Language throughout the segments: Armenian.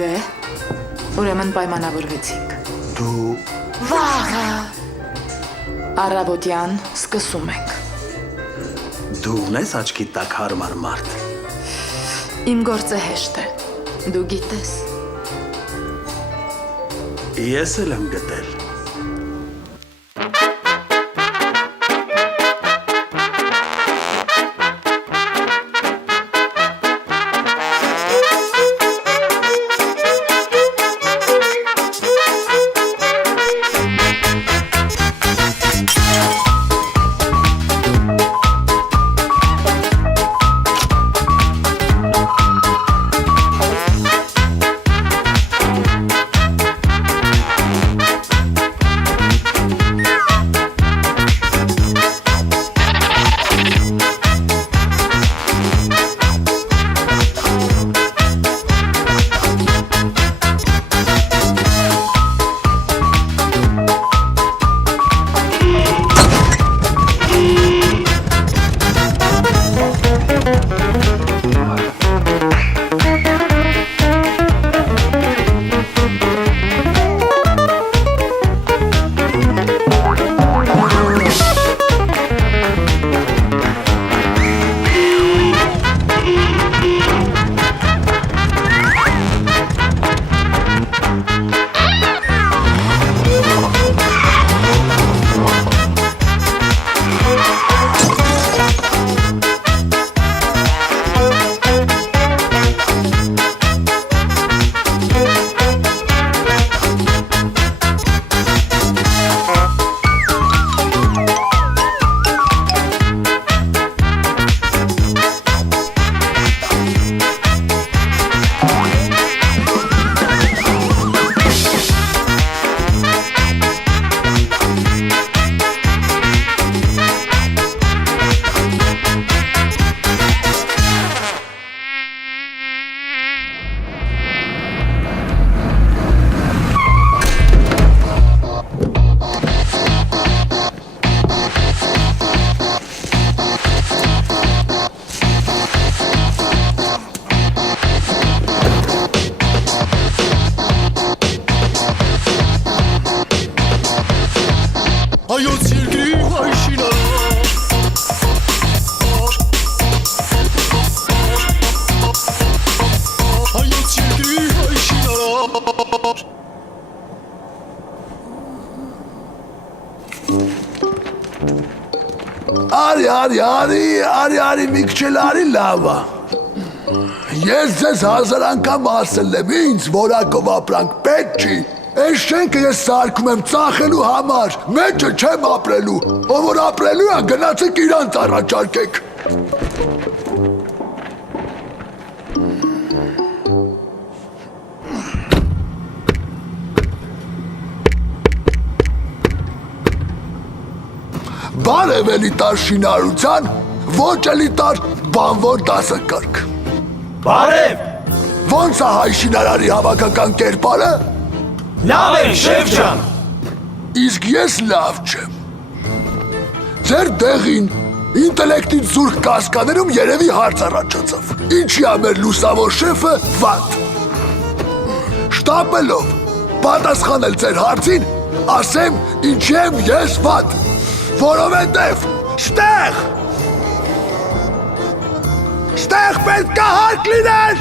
Դե, ուրեմն պայմանավորվեցինք։ Դու Վաղը առավոտյան սկսում ենք։ դու ունես աչքի տակ հարմար մարդ։ Իմ գործը հեշտ է, դու գիտես։ Ես էլ եմ գտել։ Արի մի քիչ արի լավա։ Ես ձեզ 1000 անգամ ասել եմ, ինձ որակով ապրանք պետք չի։ Այս շենքը ես սարքում եմ ծախելու համար, մեջը չեմ ապրելու։ Ով որ ապրելու է, գնացեք իրանց առաջարկեք։ Բարև էլիտար շինարարության, ոչ էլիտար բանվոր դասակարգ։ Բարև։ Ոնց է հայ շինարարի հավաքական կերպարը։ Լավ է, շեֆ ջան։ Իսկ ես լավ չեմ։ Ձեր դեղին ինտելեկտից զուրկ կասկաներում երևի հարց առաջացավ։ Ինչի է մեր լուսավոր շեֆը վատ։ Շտապելով պատասխանել ձեր հարցին, ասեմ ինչի եմ ես վատ։ Որովհետև ստեղ պետք է հարկ լիներ,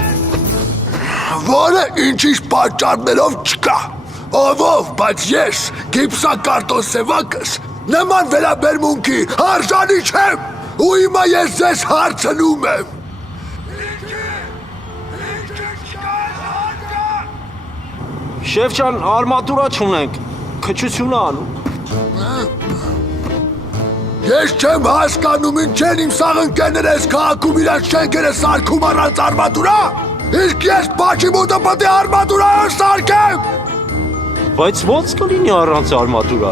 որը ինչ-ինչ պատճառներով չկա, ով, բայց ես գիպսակարտոն սևակս նման վերաբերմունքի արժանի չեմ, ու հիմա ես ձեզ հարցնում եմ։ Շեֆ ջան, արմատուրա չունենք, քչություն անում։ Ես չեմ հասկանում ինչ են իմ սաղընկերներ ես քաղաքում իրաց շենքերը սարքում առանց արմատուրա, իսկ ես բաչի մոտը պետք է արմատուրա սարքեմ։ Բայց ո՞նց կլինի առանց արմատուրա։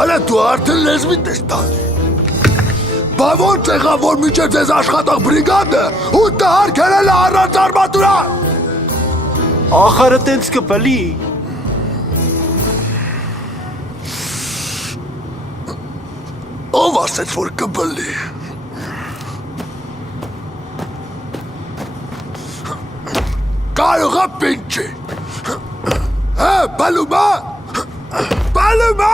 Արա դու արդեն լեզվիդ ես տալի։ Բա ո՞նց եղավ, որ մինչև ձեզ աշխատող բրիգադը ու տահարկել է առանց արմատուրա։ Ախարը տենց կպլի։ Ով ասեց, որ կբլի։ կարող է պինչի։ Հա, բալումա։ Բալումա։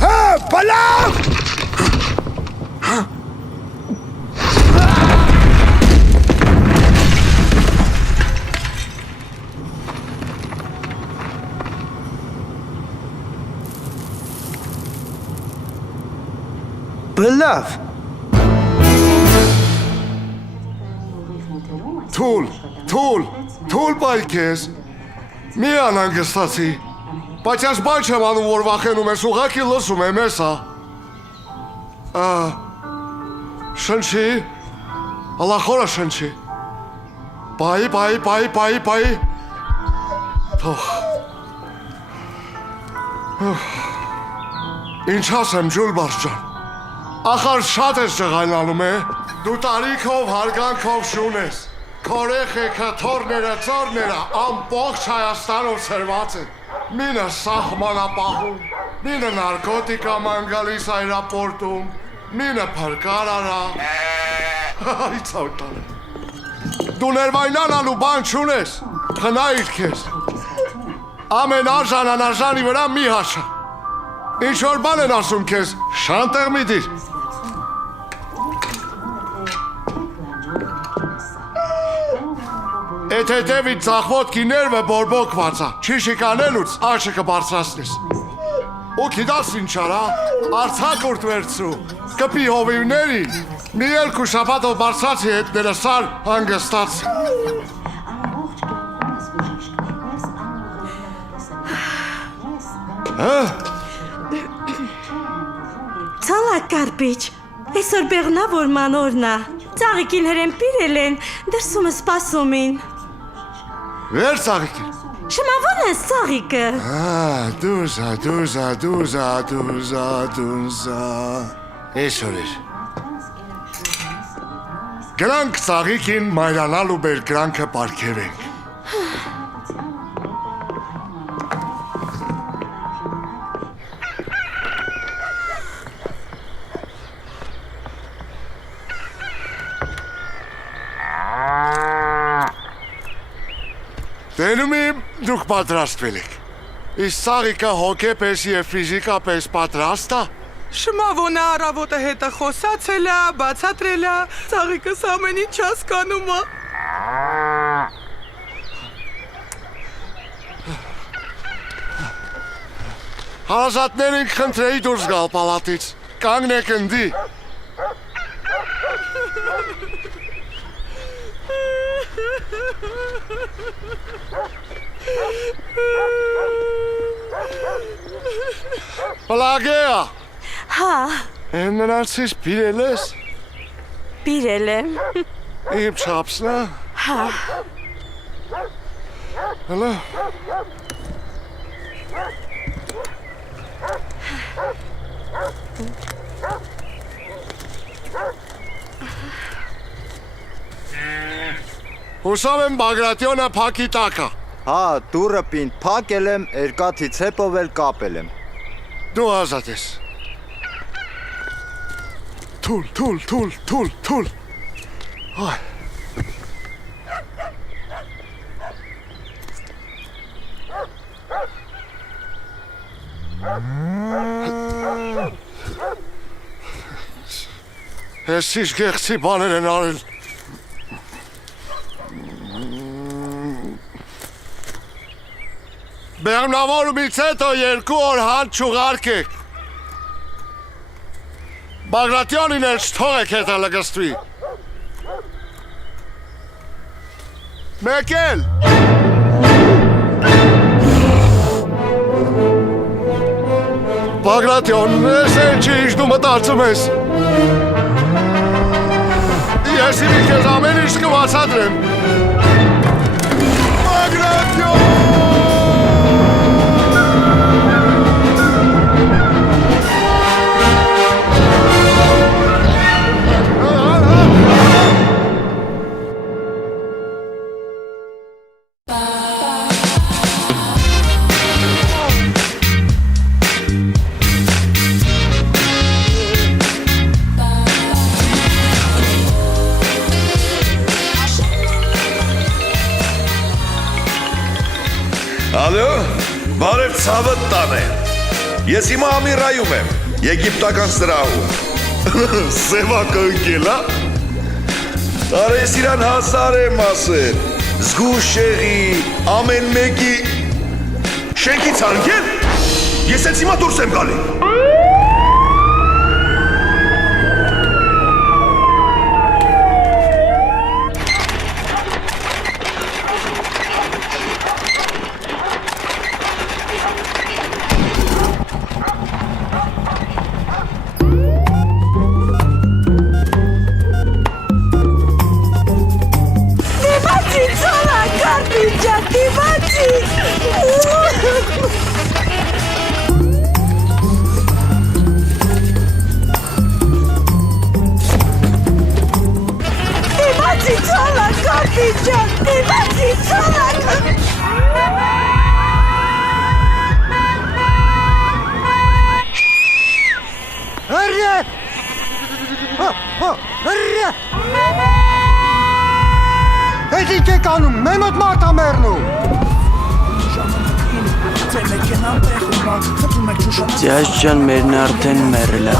Հա, բալավ։ Բլավ։ Թուլ բայ քեզ։ Մի անհանգստացի։ Բայց ես բան չեմ անում, որ վախենում ես, ուղղակի լսում եմ ես, հա։ Շնչի։ Ալախորը շնչի։ Բայ։ Թող։ Ինչ ասեմ, Ջուլբարս ջան։ Ախար շատ ես ջղայնանում է։ Դու տարիքով, հարգանքով շուն ես։ Քորեխեքը, թորները, ծորները ամբողջ Հայաստանով ծրված են։ Մինը սահմանապահում, մինը նարկոտիկա ման գալիս այրապորտում, մինը փրկար արա։ Այ ցավտան։ Դու ներվայնանալու բան չունես։ Խնայիր քեզ։ Ամեն արժանանարժանի վրա մի հաշա։ Ինչ որ բան են ասում քեզ, շանտեղ մի դիր։ Էդ հետևից ծախոտքի ներվը բորբոքված է, չի շիկանելուց աչը կբարձրացնես։ Ու գիտաս ինչ արա, արձակուրդ վերցրու, կպի հովիվներին, մի երկու շաբաթով բարձրացի հետները սար հանգստացի։ Ցալակ կարպիչ, այսօր բեղնավոր մանորնա, ծաղիկին հրեն պիրել են, դրսումը սպասումին։ Վեր ծաղիկին։ Շմավոն ես ծաղիկը։ Դուզա։ Այսօր էր։ Գրանք ծաղիկին մայրանալ ու բեր գրանքը պարգևենք։ Տենում իմ դուք պատրաստվել եք։ Իսկ ծաղիկը հոգեպես և ֆիզիկապես պատրաստ է։ Շմավոնը առավոտը հետը խոսացել է, բացատրել է, ծաղիկս ամեն ինչ հասկանում է։ Հարազատներին խնդրեի դուրս գալ պալատից, կանգնեք ընդի։ Պլագեա։ Հա, Նրանցից պիրել ես։ պիրել եմ։ Իմ չապսն է։ Հա, Հլա։ Հուսով եմ Բագրատյոնը փակի տակա։ Հա, դուրը պինդ փակել եմ, երկաթից հետով էլ կապել եմ։ Դու ազատ ես։ Թուլ։ Այ։ Ես ինչ գեղցի բաներ են արել։ Բեղմնավորումից հետո 2 օր հանց չուղարկեք։ Բագրատյանին էլ չթողեք հետը լգստվի։ Մեկ էլ։ Բագրատյան, ես են չի ինչ դու մտարծում ես։ Ես իմի կեզ ամեն ինչ կվացադրեմ։ Բագրատյան։ մեր ցավը տանեն։ Ես հիմա Ամիրայում եմ, եգիպտական սրահում։ Սևակը ընկել, հա։ Արես իրան հասար եմ ասել, զգուշ եղի, ամեն մեկի շենքից հանգել, ես ես հիմա դուրս եմ գալի։ Այդ ինչ եք անում, մենոտ մարդ ամերնում։ Ձյազ ջան, մերն արդեն մերել է։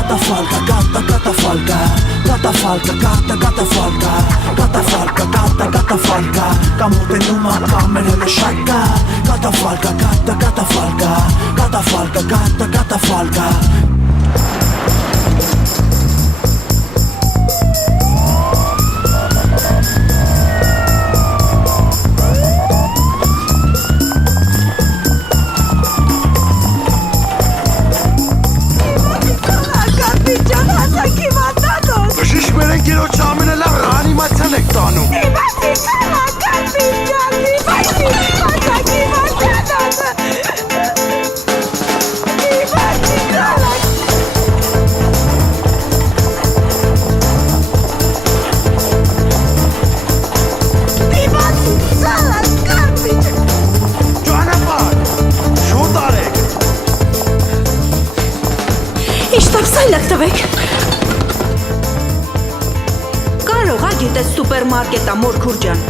Կարող ա գիտես սուպերմարկետա մորքուր ջան։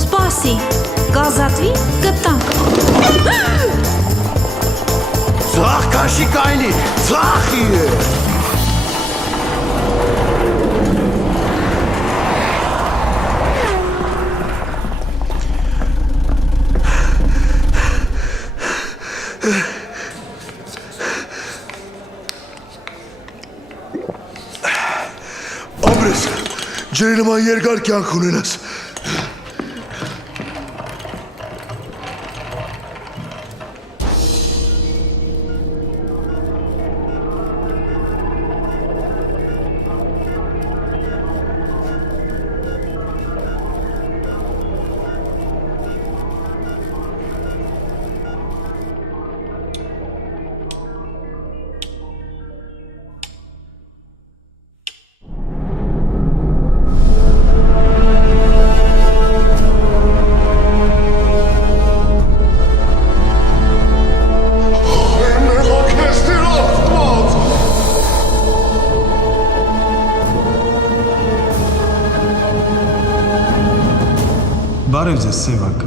Սպասի, գազատվի կտանք։ Ձախ կաշի կայնի, ձախի է։ Ամրես, ջրի նման երկար կյանք ունենաս։ Բարև ձեզ, Սևակ։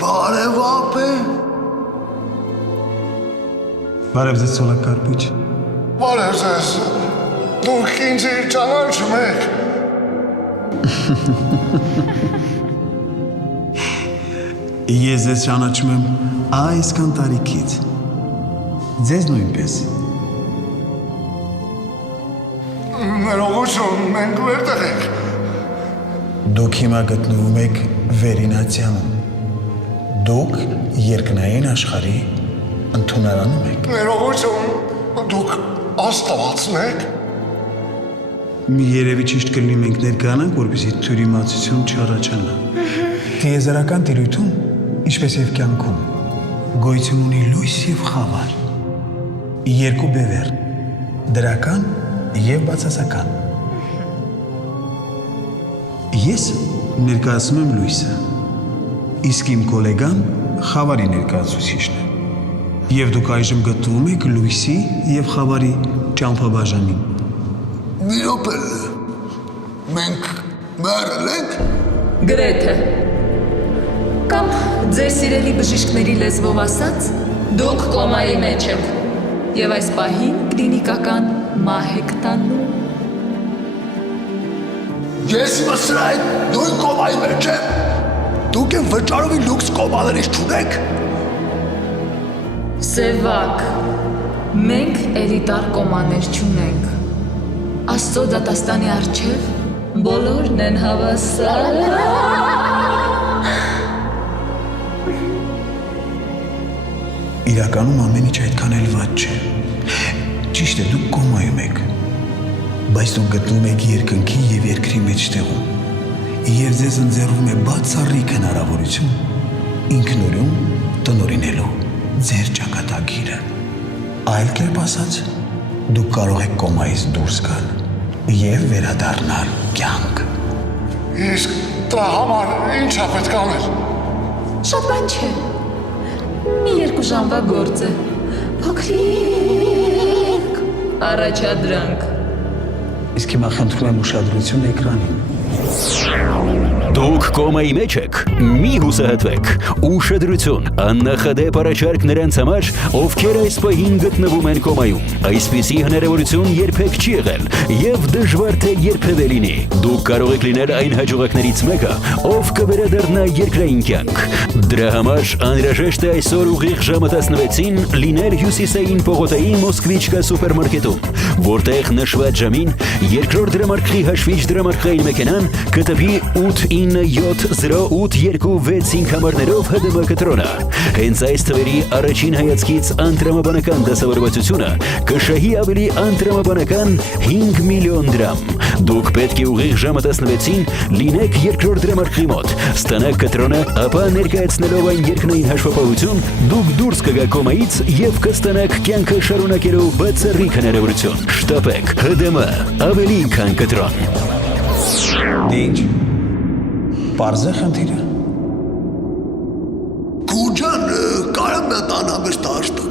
Բարև ապե։ Բարև ձեզ, Սոլակ Կարպիչ։ Բարև ձեզ, դուք ինձ ճանաչում եք։ Ես ձեզ ճանաչում եմ այսքան տարիքից։ Ձեզ նույնպես։ Ներողություն, մենք վերտեղ ենք։ Դուք հիմա գտնվում եք Վերինացիանում։ Դուք երկնային աշխարհի ընդունարանում եք։ Ներողություն, դուք աստվածն եք։ Երևի ճիշտ կլինի մենք ներկանանք, որպեսզի թյուրիմացություն չառաջանա։ Տիեզերական տիրույթում, ինչպես եւ կյանքում, գոյություն ունի լույս եւ խավար։ Երկու բևեռ՝ դրական եւ բացասական։ Ես ներկայացնում եմ լույսը, իսկ իմ գոլեգան խավարի ներկայացուցիչն է։ Եվ դուք այժմ գտնվում եք լույսի եւ խավարի ճամփաբաժանին։ Մի րոպե, մենք մեռել ենք։ Գրեթե։ Կամ ձեր սիրելի բժիշկների լեզվով ասած, դուք կոմայի մեջ եք եւ այս պահին կլինիկական մահ եք տանում։ Ես իմը սրա այդ նույն կոմայի մեջ եմ։ Դուք են վճարովի լուքս կոմաներից չունեք։ Սևակ, մենք էլիտար կոմաներ չունենք։ Աստծո դատաստանի առջև բոլորն են հավասար։ Իրականում ամեն ինչ այդքան էլ վատ չէ։ Ճիշտ է, դուք կոմայում եք, բայց դուք գտնվում եք երկնքի եւ երկրի մեջտեղում, եւ ձեզ ընձեռվում է բացառիկ հնարավորություն ինքնուրույն տնօրինելու ձեր ճակատագիրը։ Այլ կերպ ասած, դուք կարող եք կոմայից դուրս գալ եւ վերադառնալ կյանք։ Իսկ դրա համար ինչ է պետք անել։ Շատ բան չէ։ Մի 2 ժամվա գործ է։ Փոքրիկ առաջադրանք։ Իսկ հիմա խնդրում եմ ուշադրություն էկրանին։ Դուք կոմայի մեջ եք, մի հուսահատվեք, ուշադրություն, աննախադեպ առաջարկ նրանց համար, ովքեր այս պահին գտնվում են կոմայում, այսպիսի հնարավորություն երբեք չի եղել և դժվար թե երբևէ լինի, դուք կարող եք լինել այն հաջողակներից մեկը, ով կվերադառնա երկրային կյանք, դրա համար անհրաժեշտ է այսօր ուղիղ ժամը 16-ին լինել հյուսիսային պողոտայի Մոսկվիչկա սուպերմարկետում, որտեղ նշված ժամին երկրորդ դրամարկղի հաշվիչ դրամարկղային մեքենան կտպի 8970826 համարներով ՀԴՄ կտրոնը։ Հենց այս թվերի առաջին հայացքից անտրամաբանական դասավորվածությունը կշահի ավելի անտրամաբանական 5 միլիոն դրամ։ Դուք պետք է ուղիղ ժամը 16-ին լինեք երկրորդ դրամարկղի մոտ, ստանաք կտրոնը, ապա ներկայացնելով այն երկնային հաշվապահություն, դուք դուրս կգաք կոմայից և կստանաք կյանքը շարունակելու բացառիկ հնարավորություն։ Շտապեք, ՀԴՄ, ավելի քան կտրոն։ Դե ինչ, պարզ է խնդիրը։ Քուրջան, կարամ նա տանամեր տաշտան։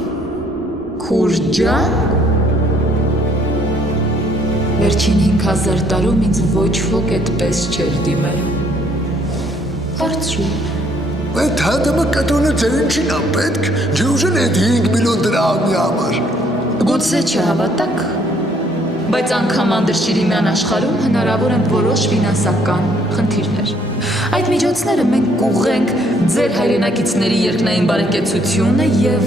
Քուրջան։ Վերջին 5000 տարում ինձ ոչ ոք այդպես չէր դիմել։ Հարցրու։ Այդ ՀԴՄ կտրոնը ձեր ինչին է պետք, չի ուժեն այդ 5 միլիոն դրամի համար։ Գուցե չհավատաք, բայց անգամ անդրշիրիմյան աշխարհում հնարավոր են որոշ ֆինանսական խնդիրներ։ Այդ միջոցները մենք կուղղենք ձեր հայրենակիցների երկնային բարեկեցությունը եւ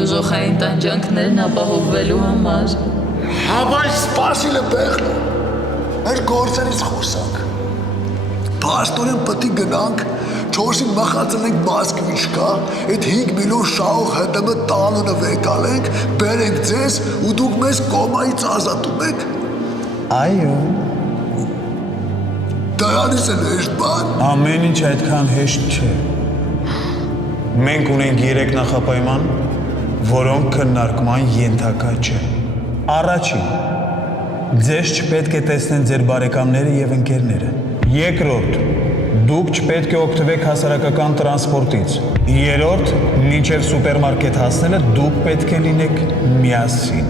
դժոխային տանջանքներն ապահովելու համար։ Հավայ սպասիլ է բեղն, մեր գործերից խոսանք։ Պաստորեն պտի գնանք, 4-ին մխացնենք Մոսկվիչկա, այդ 5 միլիոն շահող ՀԴՄ տանունը վեկալենք, բերենք ձեզ ու դուք մեզ կոմայից ազատում եք։ Այո։ Դրանից էլ հեշտ բան։ Ամեն ինչ այդքան հեշտ չէ։ Մենք ունենք 3 նախապայման, որոնք քննարկման ենթակա չեն։ Առաջին, ձեզ չպետք է տեսնեն ձեր բարեկամները եւ ընկերները։ Երկրորդ, դուք չպետք է օգտվեք հասարակական տրանսպորտից։ Երրորդ, մինչև սուպերմարկետ հասնելը դուք պետք է լինեք միասին։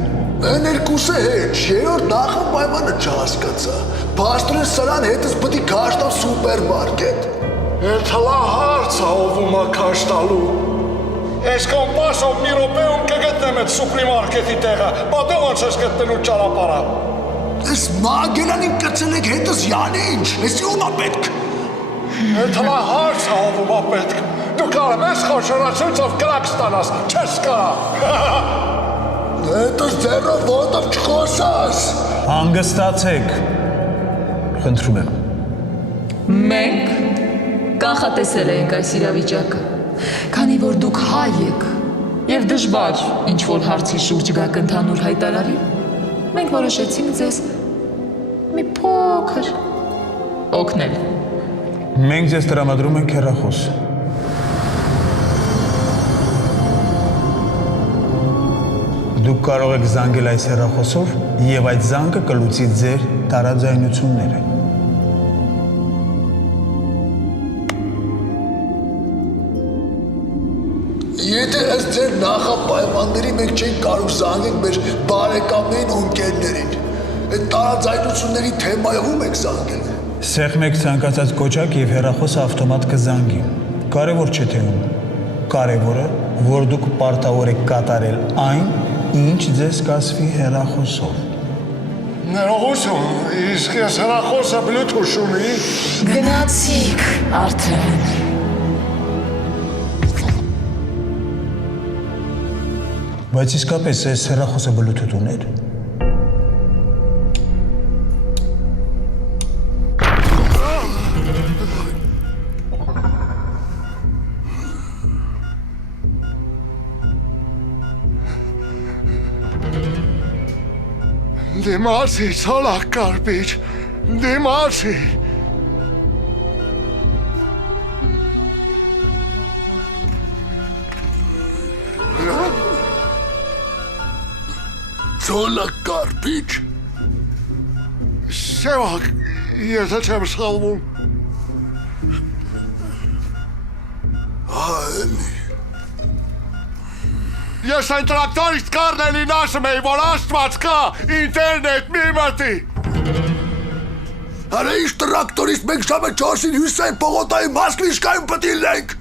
Այն երկուսը հետ, երրորդ նախապայմանը չհասկացա։ Պաստորեն սրան հետս պտի քաշ տամ սուպերմարկետ։ Այդ հլա հարց է ով ումա քաշ տալու։ Այս կոմպասով մի րոպեում կգտնեմ այդ սուպերմարկետի տեղը, պատո ոնց ես գտնելու ճանապարհը։ Այս մագելանին կծել եք հետս յանինչ, էսի ումա պետք։ Այդ հլա հարց է ով ումա պետք։ Դու կարեմ ես խոշորացույցով կրակ ստանաս, չես կարա։ Հետս ձեռով ոտով չխոսաս։ Հանգստացեք, խնդրում եմ։ Մենք կանխատեսել ենք այս իրավիճակը, քանի որ դուք հայ եք եւ դժվար ինչ-որ հարցի շուրջ գաք ընդհանուր հայտարարի, մենք որոշեցինք ձեզ մի փոքր օգնել։ Մենք ձեզ տրամադրում ենք հեռախոս։ Դուք կարող եք զանգել այս հեռախոսով եւ այդ զանգը կլուծի ձեր տարաձայնությունները։ Եթե ըստ ձեր նախապայմանների մենք չենք կարող զանգենք մեր բարեկամներին ու ընկերներին, այդ տարաձայնությունների թեմայով եք զանգել։ Սեղմեք ցանկացած կոճակ եւ հեռախոսը ավտոմատ կզանգի։ Կարևոր չէ թե ում։ Կարևորը, որ դուք պարտավոր եք կատարել այն, ինչ ձեզ կասվի հեռախոսով։ Ներողություն, իսկ ես հեռախոսը Bluetooth ունի։ Գնացիք արդեն։ Բայց իսկապես այս հեռախոսը Bluetooth ուներ։ Դիմացի, ցոլակ կարպիչ, դիմացի։ Ցոլակ կարպիչ։ Սևակ, եթե չեմ սխալվում։ Այլի։ Ես այն տրակտորիստ Կարնելին ասում էի, որ աստված կա, ինտերնետ մի մտի։ Արա ինչ տրակտորիստ, մենք ժամը 4-ին Հյուսեն պողոտայի մասկլիշկայում պտի լենք։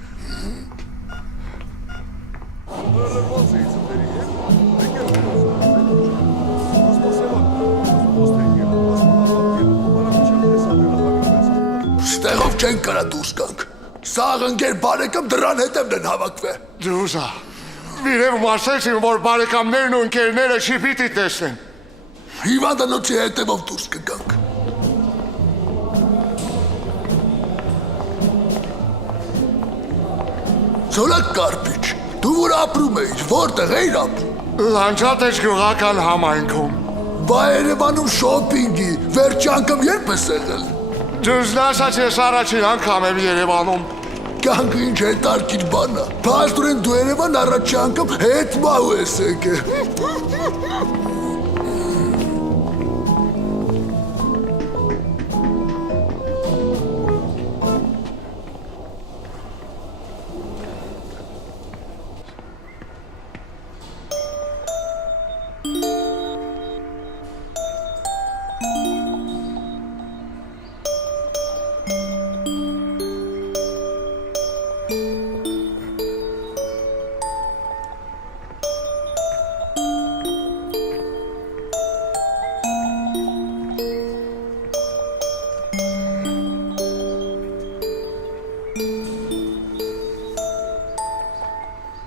Ստեղով չենք կարա դուրս կանք։ Սաղ ընկեր բարեկամ դրան հետևն են հավակվե։ Դուզա, վիրև մասեցին, որ բարեկամներն ու ընկերները չի պիտի տեսնեն։ Հիվանդանոցի հետևով դուրս կգանք։ Ցոլակ կարպիչ, դու որ ապրում էիր, որտեղ էիր ապրում։ Լանջատեջ գյուղական համայնքում։ Բա Երևանում շոփինգի, վերջի անգամ երբ ես եղել։ Դուզ ասաց ես առաջին անգամ եմ Երևանում։ Կյանքը ինչ հետարքիր բան է։ Փաստորեն դու Երևան առաջի անգամ հետ մահու ես եկել։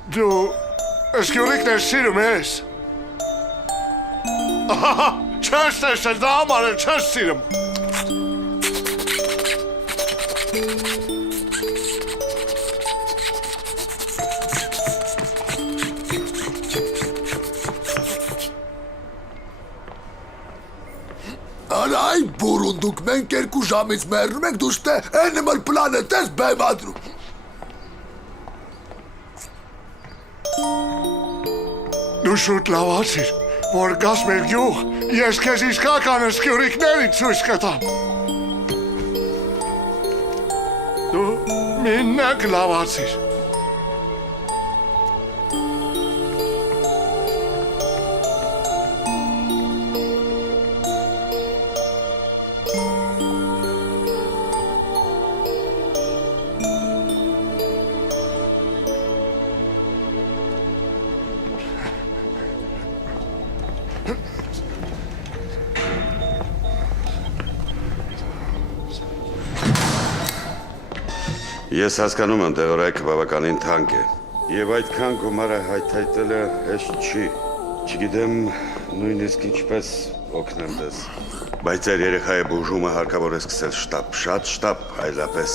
Դու սկյուրիկներ սիրում ես։ Չես տեսել, դա համար էլ չես սիրում։ Արա այ բուրունդուկ, մենք 2 ժամից մեռնում ենք, դու ստե Animal Planet ես բեմադրում։ Դու շուտ լավացիր, որ գաս մեր գյուղ, ես քեզ իսկական սկյուրիկներին ցույց կտամ։ Դու մինակ լավացիր։ Ես հասկանում եմ տեղորայքը բավականին թանկ է։ Եվ այդքան գումարը հայթայթելը հեշտ չի։ Չգիտեմ նույնիսկ ինչպես օգնեմ դες։ Բայց ձեր երեխայի բուժումը հարկավոր է սկսել շտապ, շատ շտապ, այլապես։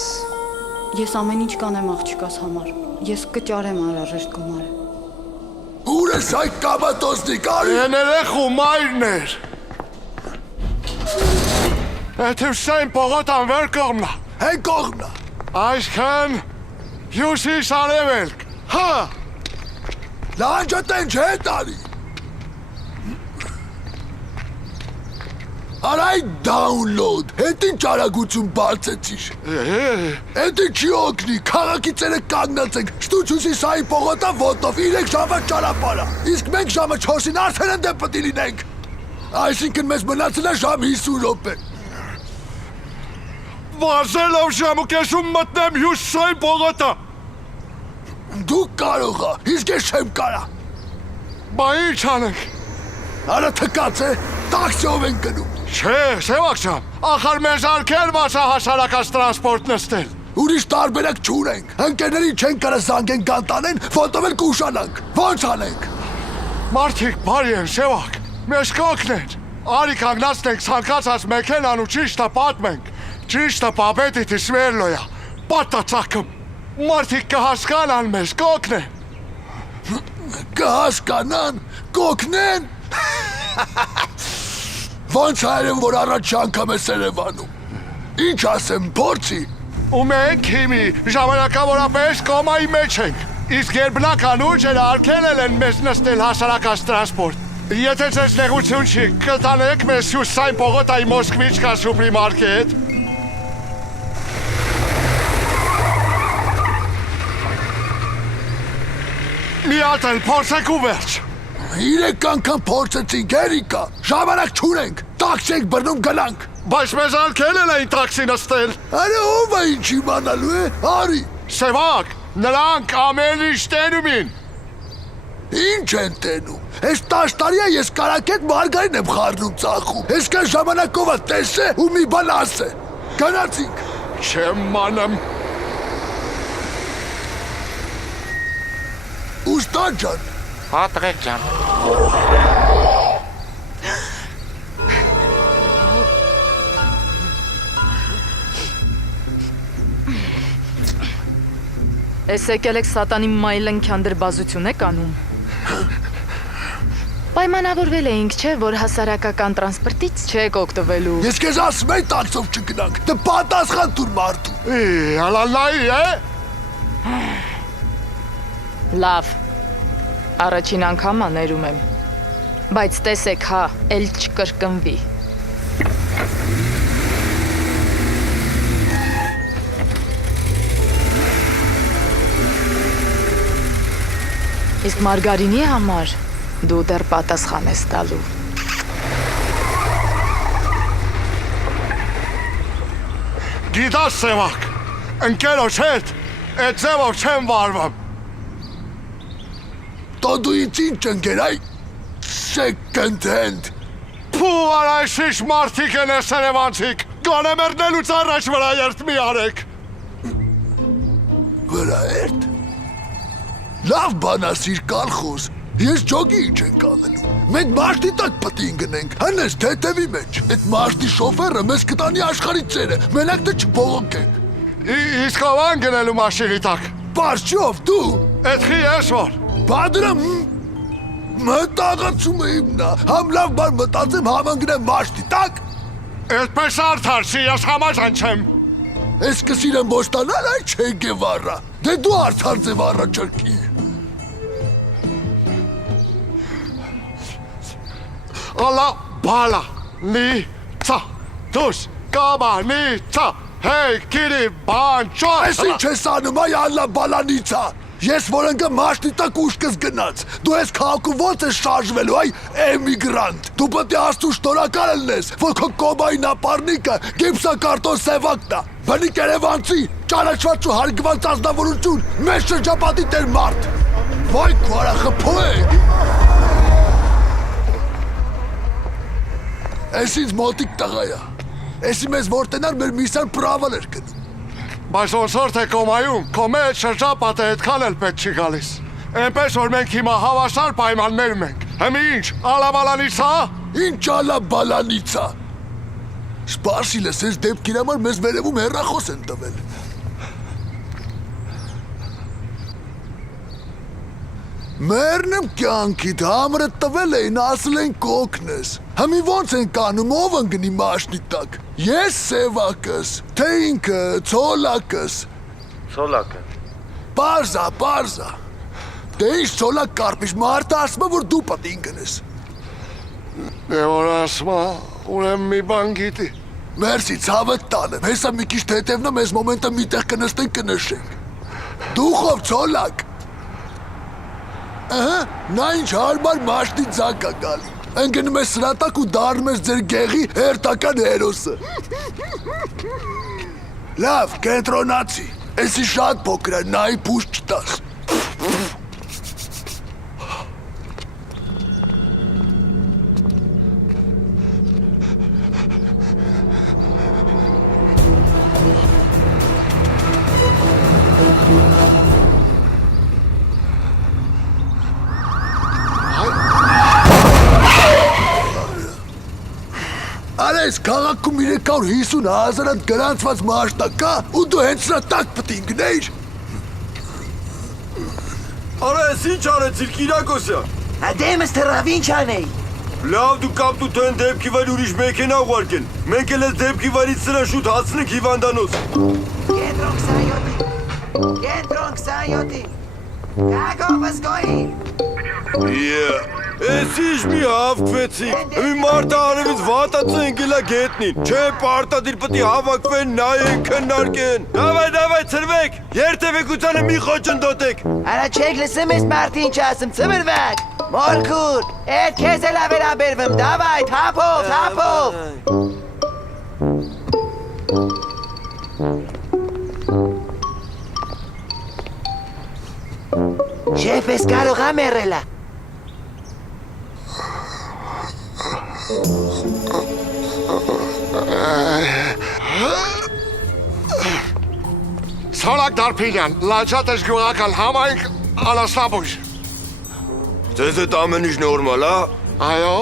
Ես ամեն ինչ կանեմ աղջիկաս համար։ Ես կճարեմ անհրաժեշտ գումարը։ Ուր ես այդ կամատոսնի կարի։ Են երեխու մայրն էր։ Այդ Հյուսեն պողոտան վեր կողմնա։ Հեն կողմնա։ Այսքան հյուսիս արևելք, հա։ Լանջատեն չէ տարի։ Արայ դաունլոդ, հետ ինչ արագություն բարձեցիր։ Հետ ինչի օգնի, քաղաքիցերը կանգնած ենք, շտուչուսի սայի պողոտա ոտով 3 ժամվա ճարապարա, իսկ մենք ժամը 4-ին արդեն են դե պտի լինենք։ Այսինքն մեզ մնացել է ժամ 50 րոպե։ Վազելով ժամուկեսում մտնեմ Հյուսեն պողոտա, Դու կարող ա, իսկ ես չեմ կարա։ Բա ինչ անենք։ Արա թկած է, տաքսիով են գնում։ Չէ, Սևակ ջան, ախար մեզ ալքել մասա հասարակած տրանսպորտ նստել։ Ուրիշ տարբերակ չունենք։ Ընկերներին չեն կարա զանգեն կանտանեն, ֆոտովել կուշանանք։ Ոնց անենք։ Մարդիկ բարի են, Սևակ, մեզ կօգնեն։ Արի կանգնացնենք ցանկացած մեքենան ու ճիշտը պատմենք։ Ճիշտը պապետիթի Սվերլոյա, պատացակում։ Մարդիկ կհասկանան մեզ, կօգնեն։ Կհասկանան, կօգնեն։ Ոնց հայրեմ, որ առաջ անգամ ես Երևանում։ Ինչ ասեմ, փորձի։ Ու մենք հիմի ժամանակավորապես կոմայի մեջ ենք։ Իսկ երբնական ուժերը արգելել են մեզ նստել հասարակած տրանսպորտ։ Եթե ձեզ նեղություն չի, կտանեք մեզ Հյուսային պողոտայի Մոսկվիչկա սուպերմարկետ։ Մի հատ էլ փորձեք ու վերջ։ 3 անգամ փորձեցինք, Երիկա, ժամանակ չունենք, տաքսի ենք բռնում գնանք։ Բայց մեզ ալքելել էին տաքսի նստել։ Արա ով է ինչ իմանալու է, արի։ Սևակ, նրանք ամեն ինչ տենում են։ Ինչ են տենում, ես 10 տարի է ես կարակետ մարգարին եմ խառնում ծախում, ես կան ժամանակով է տեսե ու մի բան ասե, գնացինք։ Չեմ մանեմ։ Ուստան ջան։ Հա տղեկ ջան։ Էս եկել եք սատանի մայլենքյան դրբազություն եք անում։ Պայմանավորվել էինք, չէ, որ հասարակական տրանսպորտից չեք օգտվելու։ Ես քեզ ասում եմ տաքսով չգնանք, դե պատասխան տուր մարդու։ Հալալայի է։ Լավ։ Առաջին անգամ աներում եմ։ Բայց տեսեք, հա, էլ չկրկնվի։ Իսկ Մարգարինի համար դու դեռ պատասխան ես տալու։ Գիտաս Սևակ, ընկերոջ հետ այդ ձևով չեմ վարվում։ Տո դու ինչ ընկեր այ second hand։ Փու արայշիշ մարդիկ են ես Երևանցիք, գոնե մերնելուց առաջ վրա երդ մի արեք։ Վրա երդ։ Լավ բան ասիր կալխոս, ես ջոգի ինչ ենք անելու, մենք մաշտի տակ պտին գնենք, հնես թետևի մեջ, այդ մաշտի շոֆերը մեզ կտանի աշխարի ծերը, մենակ դե չբողոքենք։ Իսկ ով են գնելու մաշինի տակ։ Պարչով դու։ Էդ խի ես որ։ Բադրը մտաղացում է իմնա, համ լավ բան մտածեմ համ ընգնեմ մաշտի տակ։ Էդպես արդար չի, ես համաձայն չեմ։ Ես կսիրեմ բոստանալ այ չէ գևառա, դե դու արդար ձև առաջարկի։ Ալա բալա նիցա դուս կաբանիցա հեյ կիրի բանչո։ Ես ինչ ես անում այ ալա բալանիցա։ Ես որ ընկը մաշտի տակ ուշկս գնաց, դու ես քաղաքում ոնց ես շարժվելու այ էմիգրանտ։ Դու պետք է աստու շնորհակալ լինես, որ քո կոբայի նապարնիկը գիպսակարտոն Սևակն է։ Բնիկ Երևանցի, ճանաչված ու հարգված ազնվորություն, մեծ շրջապատի տեր մարդ։ Վայ քորա խփոյ։ Ես ինձ մոտիկ տղա է։ Եսի մեզ որտենար մեր միսան պրավալ էր գնում։ Բայց ոնց որ թե կոմայում, քո մեջ շրջապատը այդքան էլ պետք չի գալիս։ Էնպես որ մենք հիմա հավասար պայմաններում ենք։ Հեմի ինչ, ալաբալանիցա։ Ինչ ալաբալանիցա։ Սպասիլես, ես դեպքին համար մեզ վերևում հեռախոս են տվել։ Մերնեմ կյանքիդ համրը տվել էին, ասել են կոքնես։ Համի ոնց են կանում, ով ընգնի մաշնի տակ։ Ես Սևակս, թե ինքը Ցոլակս։ Ցոլակը։ Պարզա։ Դե ինչ Ցոլակ կարպիշ, մարդը ասում է, որ դու պատին գնես։ Դե որ ասում է, ուրեմ մի բան գիտի։ Մերսի, ցավդ տանեմ, հեսա մի քիչ թեթևնա մեզ մոմենտը միտեղ կնստենք կնշենք։ Դու խով Ցոլակ։ Ահա, նա ինչ հարմար մաշտի ձակ է գալի։ Ընկնում ես սրատակ ու դառնում ես ձեր գեղի հերթական հերոսը։ Լավ, կենտրոնացի, էսի շատ փոքր է, նայի պուշ չտաս։ Գիտես, քաղաքում 350,000 գրանցված մաշտակ կա, ու դու հենց սրա տակ պտի ընկնեիր։ Արա, ես ինչ արեցիր, Կիրակոսյան։ Դեմս թռավ, ինչ անեի։ Լավ, դու կապ դու տեն դեպքի վայր ուրիշ մեքենա ուղարկեն։ Մենք էլ ես դեպքի վայրից սրա շուտ հացնենք հիվանդանոց։ Կենտրոն 27-ի։ Կագովս գոյի։ Ես ինչ մի հավկվեցի, մի մարդը արևից վատացը ընգելա գետնին, չէ պարտադիր պտի հավակվեն, նայեն, քննարկեն։ Դավայ, ծրվեք, երթևեկությանը մի խոչընդոտեք։ Արա չեք լսում ես մարդի ինչ ասում, ծվրվեք, մորքուր, էդ քեզ էլ ավերաբերվեմ, դավայ, թափով։ Շեֆ ես կարող ամերելա։ Սորակ Դարփինյան, լաջատ ես գյուղակալ համայնք անասնաբույժ։ Ձեզ էդ ամեն ինչ նորմալ, հա։ Այո,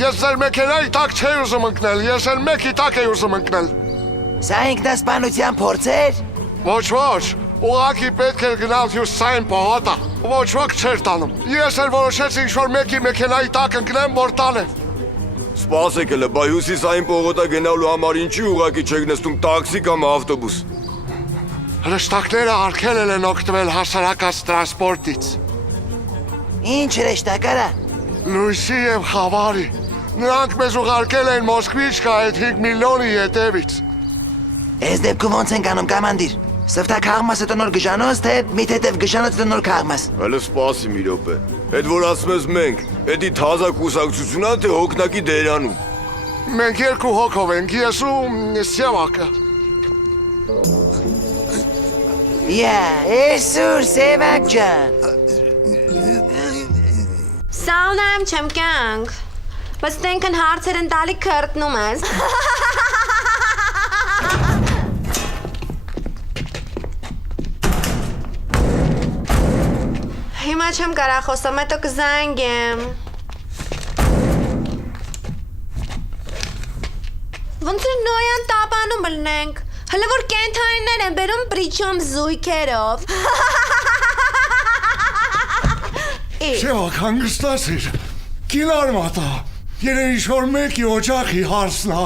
ես ձեր մեքենայի տակ չէի ուզում ընկնել, ես էլ մեկի տակ էի ուզում ընկնել։ Սա ինքնասպանության փորձ էր։ Ոչ, ուղղակի պետք էր գնալ հյուսային պողոտա, ոչ ոք չէր տանում։ Ես էլ որոշեցի ինչ-որ մեկի մեքենայի տակ ընկնեմ, որ տանեմ։ Սպասեք էլը, բայ հյուսիսային պողոտա գնալու համար ինչի ուղակի չեք նստում տաքսի կամ ավտոբուս։ Հրեշտակները արգել են օգտվել հասարակած տրանսպորտից։ Ինչ հրեշտակարա։ Լույսի և խավարի։ Նրանք մեզ ուղարկել են Մոսկվիչկա այդ 5 միլիոնի ետևից։ Ես դեպքում ոնց ենք անում կամանդիր։ Սվտա քաղմաս հետո նոր գժանոց, թե մի թետև գժանոց հետո նոր քաղմաս։ Հələ սպասի մի րոպե։ Էդ որ ասում ես մենք, էդի թազա կուսակցությունա թե հոգնակի դերանում։ Մենք երկու հոգով ենք, ես ու Սևակը։ Էսուր Սևակ ջան։ Սաունայում չեմ կյանք, բայց տենքն հարցեր են տալի կրտնում ես։ Հիմա չեմ կարա խոսամ, հետո կզանգեմ։ Ոնց որ նոյան տապանում լնենք, հələ որ կենթանիներ են բերում պրիչոմ զույքերով։ Սևակ հանգստացիր, կինար մատա, երեն ինչ-որ մեկի օջախի հարսնա։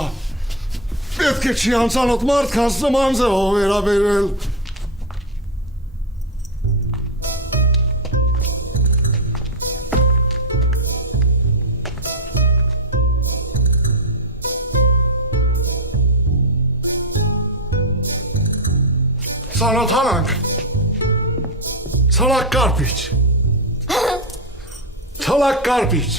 Պետք է չի անցանոտ մարդ կանց նման ձևով վերաբերվել։ Ծանոթանանք, Ցոլակ Կարպիչ, Ցոլակ Կարպիչ։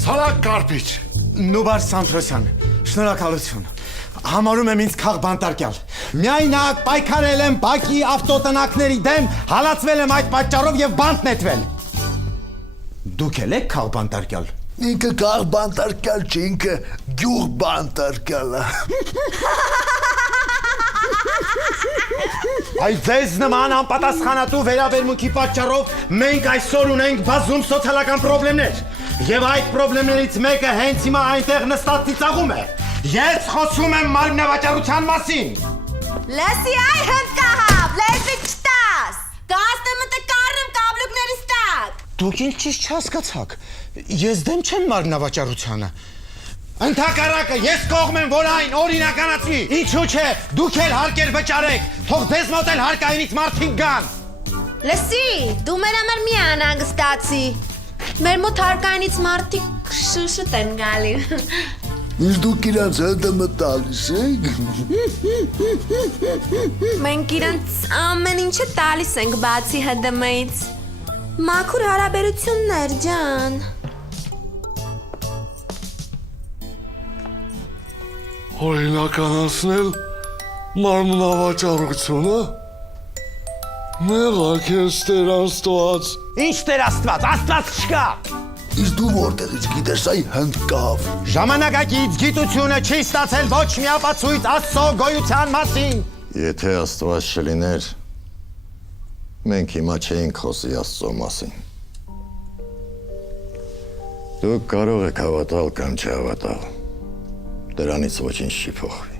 Ցոլակ Կարպիչ։ Նուբար Սանտրոսյան, շնորհակալություն։ Համարում եմ ինձ քաղբանտարկյալ։ Միայնակ պայքարել եմ Բաքի ավտոտնակների դեմ, հալածվել եմ այդ պատճառով եւ բանտ նետվել։ Դուք էլ եք քաղբանտարկյալ։ Ինքը քաղբանտարկյալ չի, ինքը գյուղբանտարկյալ է։ Այս ձեզ նման անպատասխանատու վերաբերմունքի պատճառով մենք այսօր ունենք բազում սոցիալական խնդիրներ։ Եվ այդ խնդիրներից մեկը հենց հիմա այնտեղ նստած ծիծաղում է։ Ես խոսում եմ մարմնավաճառության մասին։ Լսի այ հնդկահավ, լեսի չտաս։ Գաստեմը տկարնեմ կաբլուկներիս տակ։ Դուք ինչ չհասկացաք։ Ես դեմ չեմ մարմնավաճառությանը։ Ընդհակառակը ես կողմ եմ, որ այն օրինականացվի։ Ինչու՞ չէ, դուք էլ հարկեր վճարեք, թող ձեզ մոտ էլ հարկայինից մարդիկ գան։ Լսի, դու մեր համար մի անհանգստացի։ Մեր մոտ հարկայինից մարդիկ շուշուտ են գալի։ Իսկ դուք իրանց հետը տալիս եք։ Մենք իրանց ամեն ինչը տալիս ենք բացի ՀԴՄ-ից։ Մաքուր հարաբերություններ, ջան։ Օրինականացնել մարմնավաճառությունը։ Մեղակ ես Տեր Աստված։ Ինչ Տեր Աստված, Աստված չկա։ Իսկ դու որտեղից գիտես այ հնդկավ։ Ժամանակակից գիտությունը չի ստացել ոչ մի ապացույց Աստծո գոյության մասին։ Եթե Աստված չլիներ, մենք հիմա չէինք խոսի Աստծո մասին։ Դուք կարող եք հավատալ կամ չհավատալ, դրանից ոչինչ չի փոխվի։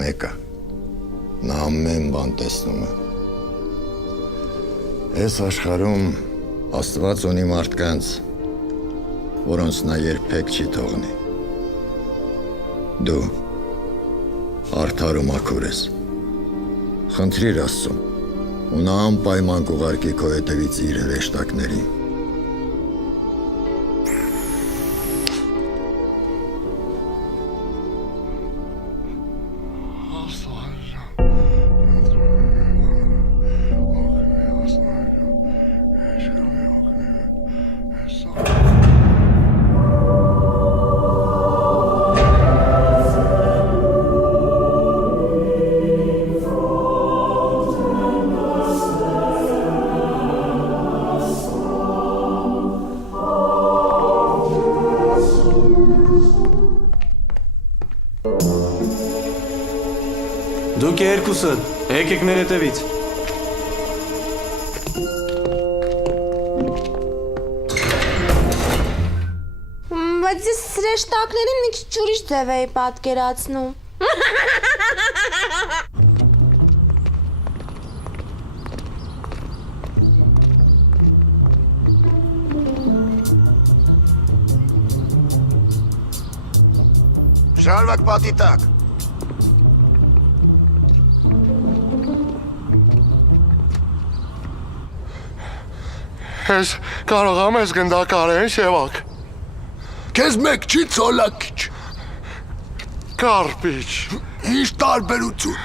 Մեկը, նա ամեն բան տեսնում է։ Այս աշխարհում Աստված ունի մարդկանց, որոնց նա երբեք չի թողնի։ Դու արդար ու մաքուր ես։ Խնդրիր Աստծուն, ու նա անպայման կուղարկի քո հետևից իր հրեշտակներին։ Դուք երկուսը եկեք մեր հետևից։ Բայց ես հրեշտակներին մի քիչ ուրիշ ձև էի պատկերացնում։ Շարվակ պատի տակ։ Ես կարող եմ ես գնդակարեն Սևակ։ Քեզ մեկ չի ցոլակիչ։ Կարպիչ։ Ինչ տարբերություն։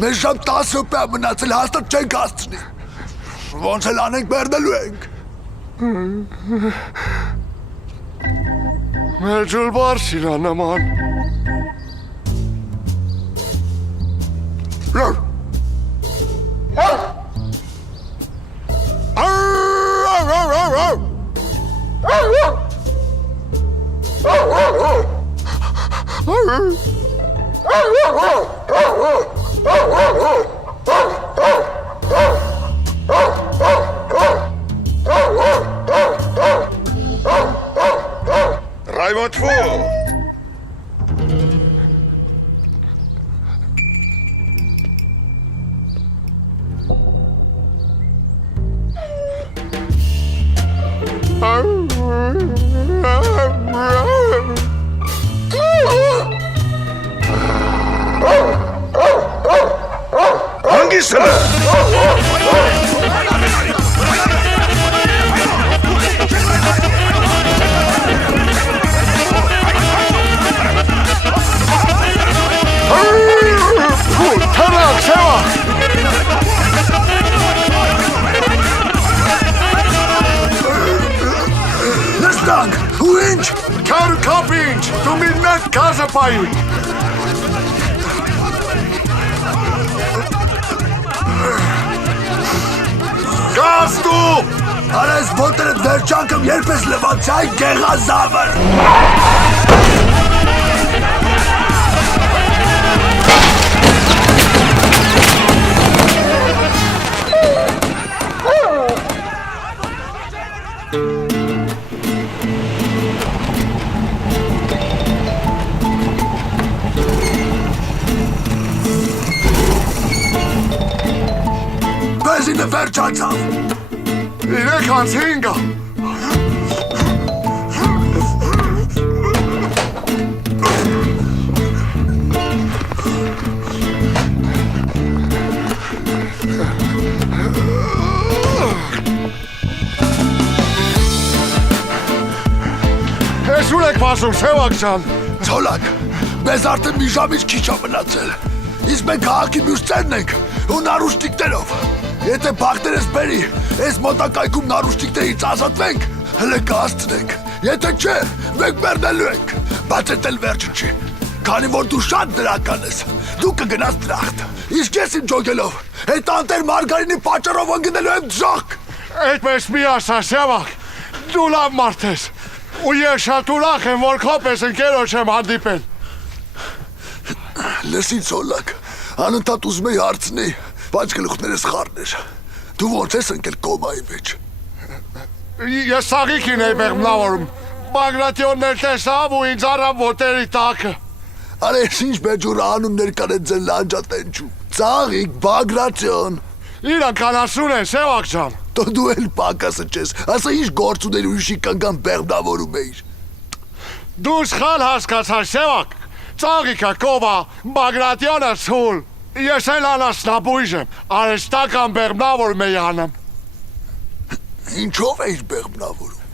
Մեր շամ 10 րոպե մնացել հաստատ չենք հասցնի։ Ոնց էլ անենք մերնելու ենք։ Մեր ջուլբար սիրա նման։ Ռայմոթվո։ Հանգիստ Թռակ, Սևակ։ Նստանք, ու ինչ։ Քար կապ ինչ, դու մի նետ կազը պայի։ Գազ դու։ Արես ոտերդ վերջանքım երպես լվացայ գեղազավր։ Բեզինը վերջացավ։ 3:05-ը։ Ես ուր եք վասում, Սևակ ջան։ Ցոլակ, մեզ արդեն մի ժամից քիչ է մնացել։ Իսկ մենք քաղաքի մյուս ծերն ենք ու նարուշտիկներով։ Եթե բախտերս բերի, այս մոտակայքում նարուշտիկներից ազատվենք, հլը կհասցնենք։ Եթե չէ, մենք մեռնելու ենք։ Բայց էդ էլ վերջը չի։ Քանի որ դու շատ դրական ես, դու կգնաս դրախտ։ Իսկ ես իմ ջոգելով, այդ անտեր մարգարինի պատճառով ընկնելու եմ ձախ։ Այդպես մի ասա, Սևակ, դու լավ մարդ ես։ Ու ես շատ ուրախ եմ, որ քո պես ընկերոջ եմ հանդիպել։ Լսի Ցոլակ, Անընդհատ ուզում էի հարցնի, բայց գլուխներս խառներ։ Դու ո՞նց ես ընկել կոմայի մեջ։ Ես սաղիքին էի մեղմնավորում։ Բագրատիոններ տեսավ ու ինձ առավ ոտերի տակը։ Արա ես ինչ բեջուր անուններ կան այդ ձեր լանջատենչում։ Ծաղիկ, Բագրատիոն։ Իրանք անասուն են, Սևակ ջան։ Դու էլ պակասը չես, ասա ինչ գործ ուներ ուրիշի կանգան բեղմնավորում էիր։ Դու սխալ հասկացար, Սևակ։ Ծաղիկը կովա, Բագրատյանը ցուլ։ Ես էլ անասնաբույժ եմ, արեստական բեղմնավորում էի անում։ Ինչով էիր բեղմնավորում։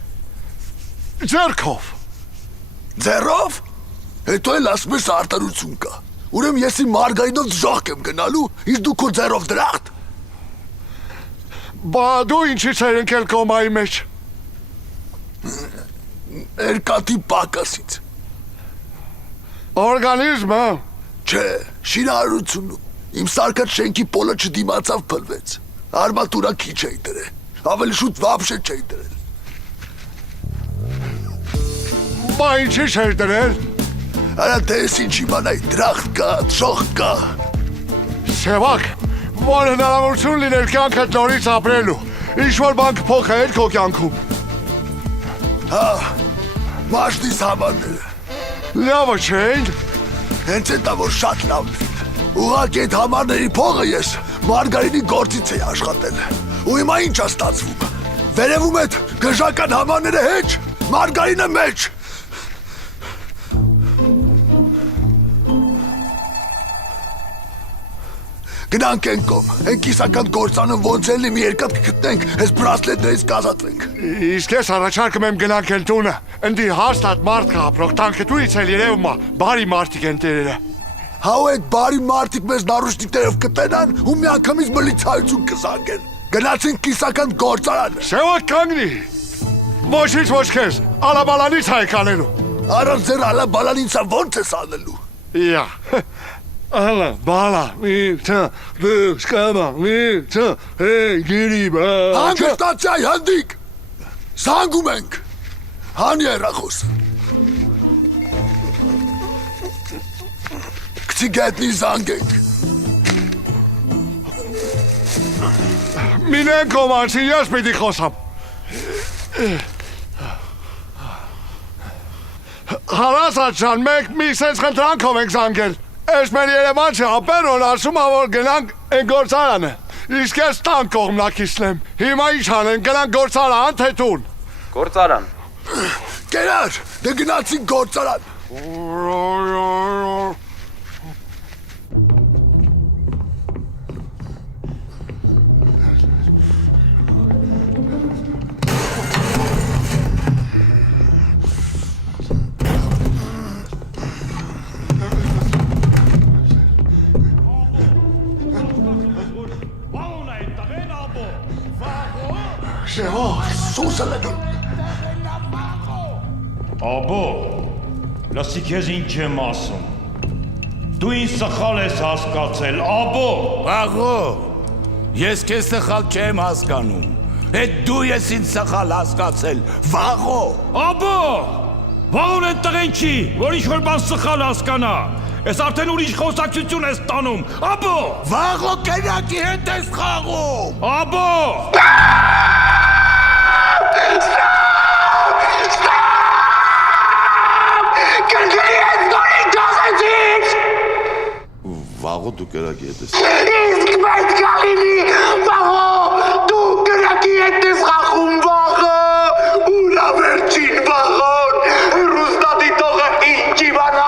Ձեռքով։ Ձեռով։ Հետո էլ ասում ես արտարություն կա։ Ուրեմն ես իմ մարգարինով ժողք եմ գնալու, իսկ դու քո ձեռով դրախտ։ Բա դու ինչից էր ընկել կոմայի մեջ։ Երկաթի պակասից։ Օրգանիզմը։ Չէ, շինարարությունում։ Իմ սարկած շենքի պոլը չդիմացավ փլվեց։ Արմատուրա քիչ էի դրել։ Ավելի շուտ վաբշե չէի դրել։ Բա ինչի՞ չէր դրել։ Արա դե ես ինչ իմանայի, դրախտ կա, ժողք կա։ Սևակ, որ հնարավորություն լիներ կյանքդ նորից ապրելու։ Ինչ-որ բան կփոխել քո կյանքում։ Հա, մաշտիս համարները։ Լավը չէին։ Հենց էտա որ շատ լավն է։ Ուղղակի այդ համարների փողը ես Մարգարինի գործից էի աշխատել։ Ու հիմա ինչ է ստացվում։ Վերևում այդ գժական համարները հեչ, Մարգարինը մեջ։ Գնանք են կողմ, են կիսական գործանը ոնց էլի մի երկաթ կգտնենք, այս բրասլետներից կազատվենք։ Իսկ ես առաջարկում եմ գնանք են տունը, ընդի հաստատ մարդ կա ապրող, տանքտույց էլ երևում է, բարի մարդիկ են տերերը։ Հա ու այդ բարի մարդիկ մեզ նարուշտիկներով կտենան ու մի անգամից մլիցայություն կզանգեն։ Գնացինք կիսական գործարանը։ Սևակ կանգնի։ Ոչինչ ոչ քեզ, ալաբալանից հայք անելու։ Առանց ձեր ալաբալանիցա ոնց ես անելու։ Իա։ Ալա, բալա, միցա, բսկամա, միցա, գիրիբա։ Հանգստացյայ հնդիկ, զանգում ենք, հանի երախոս։ Կցի գետնի զանգենք։ Մինեն կոմանցի, ես պիտի խոսամ։ Հարասատ ժան, մենք մի սենց խնդրանքով ենք զանգել։ Ես մեր երևանցի ապերոն ասում որ գնանք են գործարանը, իսկ ես տան կողմնակիցն եմ, հիմա ինչ անեն, գնանք գործարան, թե տուն։ Գործարան։ Կերար, դե գնացինք գործարան։ Աբո, լսի քեզ ինչ եմ ասում։ Դու ինձ սխալ ես հասկացել, աբո։ Վաղո, ես քեզ սխալ չեմ հասկանում։ Այդ դու ես ինձ սխալ հասկացել, վաղո։ Աբո, վաղոն են տղեն չի, որ ինչ-որ բան սխալ հասկանա։ Ես արդեն ուրիշ խոսակցություն ես տանում, աբո։ Վաղո կենակի հետ ես խաղում։ Աբո։ Վաղո դու կրակի հետ ես։ Իսկ պետք է լինի, վաղո, դու կրակի հետ ես խաղում, վաղո, ուրա վերջին վաղոն, ռուստատի տողը ինչ իմանա,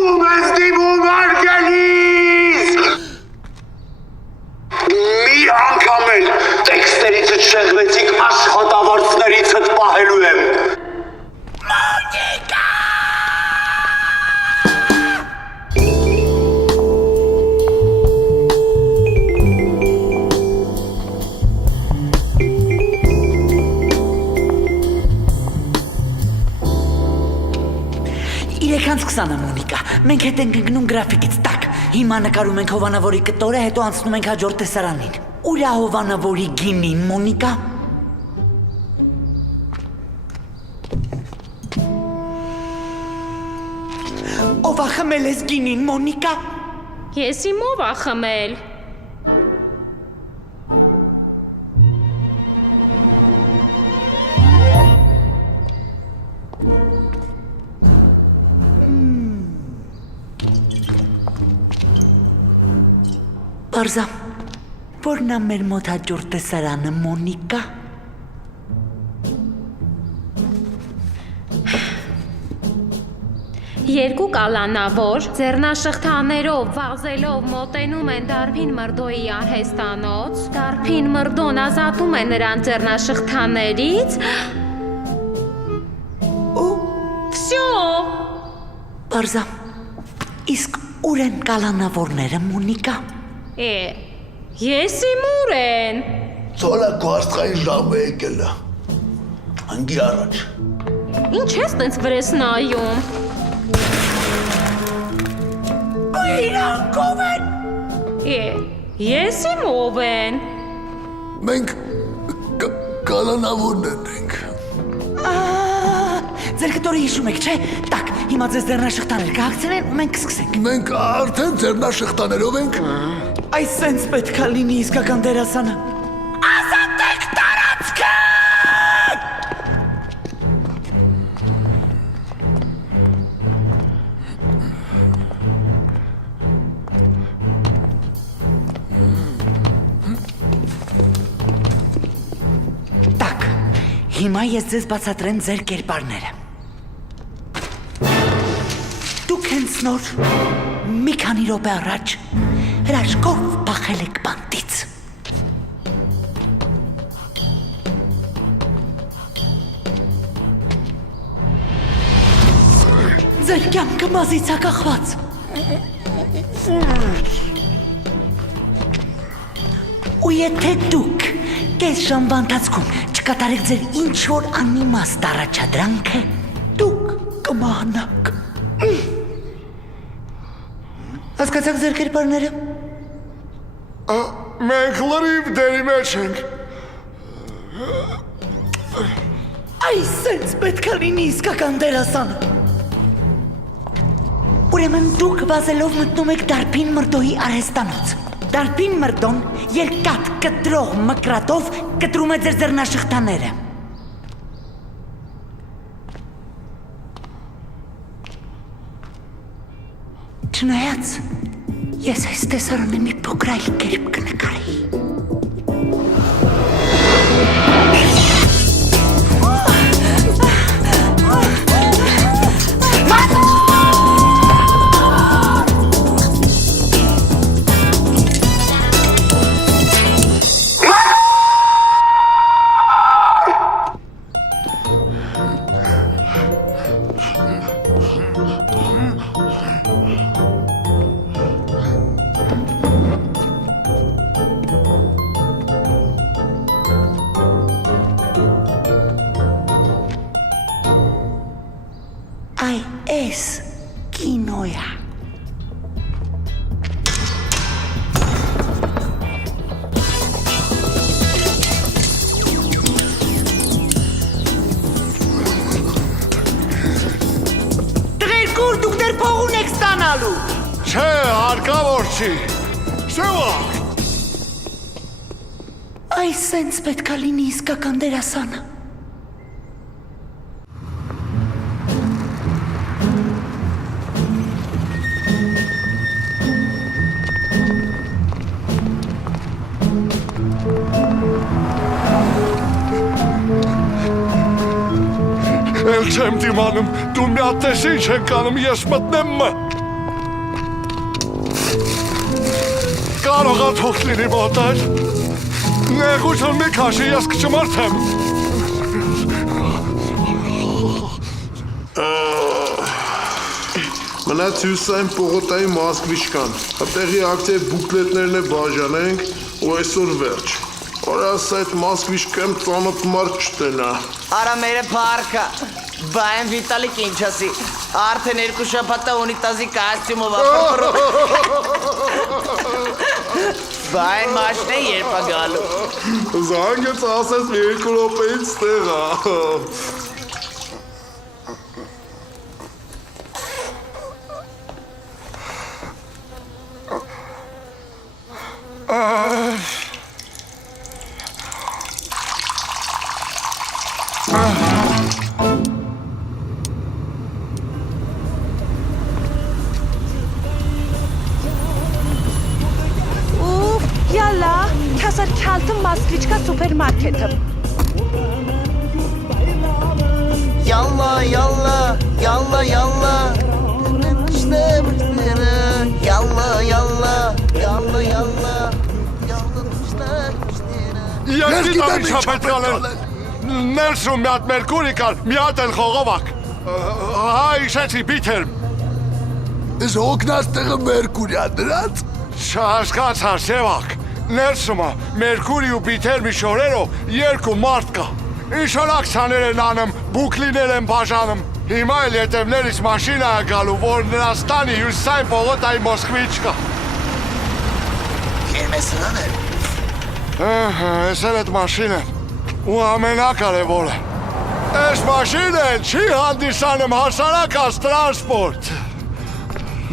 ում ես դիմում արգելիս։ Մի անգամ էլ տեքստերիցդ շեղվեցիք, աշխատավարձներիցդ պահելու եմ։ Մոնիկա! Իրեքանց 20-ը Մոնիկա, մենք հետ ենք ընկնում գրաֆիկից տակ։ Հիմա նկարում ենք հովանավորի կտորը, հետո անցնում ենք հաջորդ տեսարանին։ Ուրա հովանավորի գինին, Մոնիկա։ Ով ախմել ես գինին, Մոնիկա։ Ես իմով ա խմել։ Պարզա, որն ա մեր մոտ հաջորդ տեսարանը, Մոնիկա։ Երկու կալանավոր ձեռնաշղթաներով վազելով մոտենում են Դարբին Մրդոյի արհեստանոց, Դարբին Մրդոն ազատում է նրան ձեռնաշղթաներից։ Վսյո։ Պարզա, իսկ ուր են կալանավորները, Մոնիկա։ Ես իմ ուր են։ Ծոլա կոաստղային ժամը եկել է։ Հանգի առաջ։ Ինչ ես տենց վրես նայում։ Իրանք ով են։ Ես իմ ով են։ Մենք կալանավորներ ենք։ Ձեր կտորը հիշում եք, չէ՞։ Տակ, հիմա ձեզ ձեռնաշղթաներ կհագցնեն ու մենք կսկսենք։ Մենք արդեն ձեռնաշղթաներով ենք։ Այս սենց պետք է լինի իսկական դերասանը։ Ազատեք տարածքը։ Տակ, հիմա ես ձեզ բացատրեմ ձեր կերպարները։ Դուք հենց նոր մի քանի րոպե առաջ հրաշքով փախել եք բանտից։ Ձեր կյանքը մազից ա կախված։ Ու եթե դուք կես ժամվա ընթացքում չկատարեք ձեր ինչ-որ անիմաստ առաջադրանքը, դուք կմահանաք։ Հասկացաք ձեր կերպարները։ Մենք լրիվ դերի մեջ ենք։ Այս սենց պետք է լինի իսկական դերասանը։ Ուրեմն դուք վազելով մտնում եք Դարբին Մրդոյի արհեստանոց։ Դարբին Մրդոն երկաթ կտրող մկրատով կտրում է ձեր ձեռնաշղթաները։ Չնայած, ես այս տեսարանը մի փոքր այլ կերպ կնկարեի։ Այ էս կինոյա։ Տղերքուր դուք դեռ փողուն եք ստանալու։ Չէ, հարկավոր չի։ Շեվա։ Այս սենց պետք է լինի իսկական դերասանը։ Էլ չեմ դիմանում, դու մի հատ տես ինչ ենք անում, ես մտնեմ մը։ Կարող ա թող լինի մոտար։ Նեղություն մի քաշի, ես կչմարդեմ։ Մնաց հյուսային պողոտայի Մոսկվիչկան։ Տեղի ակտիվ բուկլետներն է բաժանենք ու այսօր վերջ։ Օրաս այդ Մոսկվիչկան ծանոթ մարդ չտենա։ Արա մերը պարկա, բայն Վիտալիկ ինչ ասի, արդեն երկու շաբաթ ունիտազի կոստյումով ապրում։ Բայն մաշն է երբ ա գալու։ Զանգեց ասես մի երկու րոպեից տեղ ա։ Yalla, kasar kaltım Moskvichka supermarketim. Yalla yalla yalla yalla. İşte yalla yalla yalla yalla. Ես գիտեմ ինչ է պետք անել։ Ներսում մի հատ մերկուրի կար, մի հատ էլ խողովակ։ Հա, իշեցի բիթեր։ Ես հոգնած տեղը մերկուրիա դրած։ Չհասկացա, Սևակ։ Ներսումը մերկուրի ու բիթեր մի շորերով երկու մարդ կա։ Ինչ-որ ակցիաներ են անում, բուկլիներ են բաժանում։ Հիմա էլ ետևներից մաշինա է գալու, որ Նրանստանի հյուսիսային պողոտայի Մոսկվիչկա։ Երմեսնան է։ Ես էլ այդ մաշինեն ու ամենակարևորը այս մաշինեն չի հանդիսանում հասարակած տրանսպորտ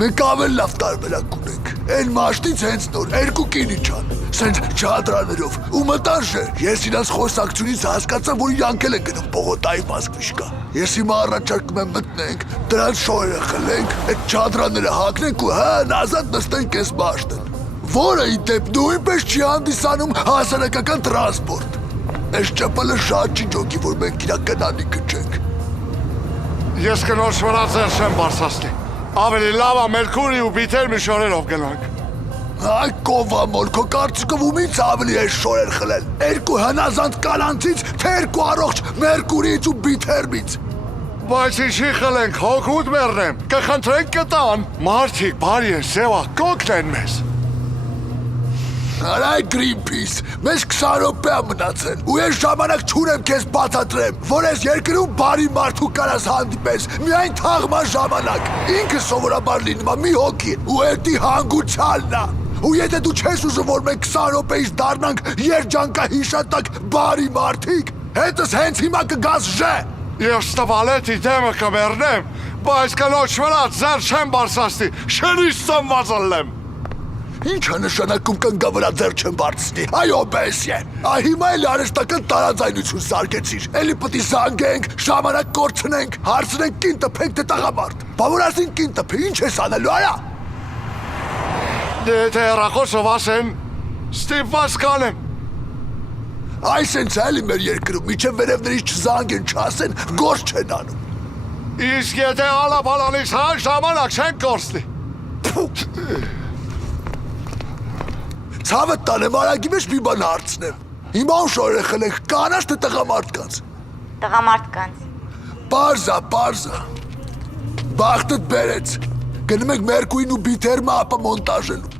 Մենք ավել լավ տարբերակ ունենք Այն մաշտից հենց նոր երկու կինի չան Սենց չադրաներով ու մտանժը Ես իրանց խոսակցությունից հասկացա, որ յանքել են գնում պողոտայի Մոսկվիչկա Ես հիմա առաջարկում եմ մտնենք, դրանց շորերը խլենք, այդ չադրաները հագնենք ու հն ազատ նստենք այս մաշտեն Որը ի դեպ նույնպես չի հանդիսանում հասարակական տրանսպորտ Այս ճապալը շատ չի ջոքի, որ մենք իրա կնանի կջենք Ես կնոր շվրա ձեր շեմ բարսասնի Ավելի լավ է մերկուրի ու բիթեր մի շորերով գնանք Այ կովամոր, քո կարծիքով ումից ավելի է շորեր խլել Երկու հնազանդ կանանցից, թե երկու առողջ մերկուրից ու բիթերից Բայց ինչի խլենք, հոգուտ մեռնեմ, կխնդրենք կտան Մարդիկ բարի են, սևա, կոքնեն մեզ Արայ Greenpeace, մեզ 20 րոպե մնացել ու ես ժամանակ չունեմ քեզ բացատրեմ, որ ես երկրում բարի մարդու կարաս հանդիպես, միայն թաղման ժամանակ, ինքը սովորաբար լինում է մի հոգի ու էդի հանգուցալն է, ու եթե դու չես ուզում, որ մենք 20 րոպեից դառնանք երջանկահիշատակ բարի մարդիկ, հետս հենց հիմա կգաս ժե։ Ես տվալետի դեմը կմեռնեմ, բայց կնոջ վրա ձեր չեմ բարսասնի, շենից ծնված ըլեմ։ Ինչ է նշանակում կնգա վրա ձեր չեմ բարձնի, այո բեսյե, հիմա էլ արեստական տարաձայնություն սարկեցիր, էլի պտի զանգենք, ժամանակ կորցնենք, հարցնենք կին տպենք թե տաղամարդ, բավոր ասին կին տպի, ինչ ես անելու արա։ Եթե հեռախոսով ասեն, ստիպված կանեմ։ Այս ենց էլի մեր երկրում, միջև վերևներից չզանգեն չասեն, գործ չեն անում։ Իսկ եթե ալապալանից հա ժամանակ չեն կորցնի։ Ցավը տանեմ արագի մեջ մի բան հարցնեմ։ Հիմա ում շորերը խլենք, կանաչ թե տղամարդկանց։ Տղամարդկանց։ Պարզա։ Բախտդ բերեց։ Գնում ենք մերկույն ու բիթերմը ապա մոնտաժելու։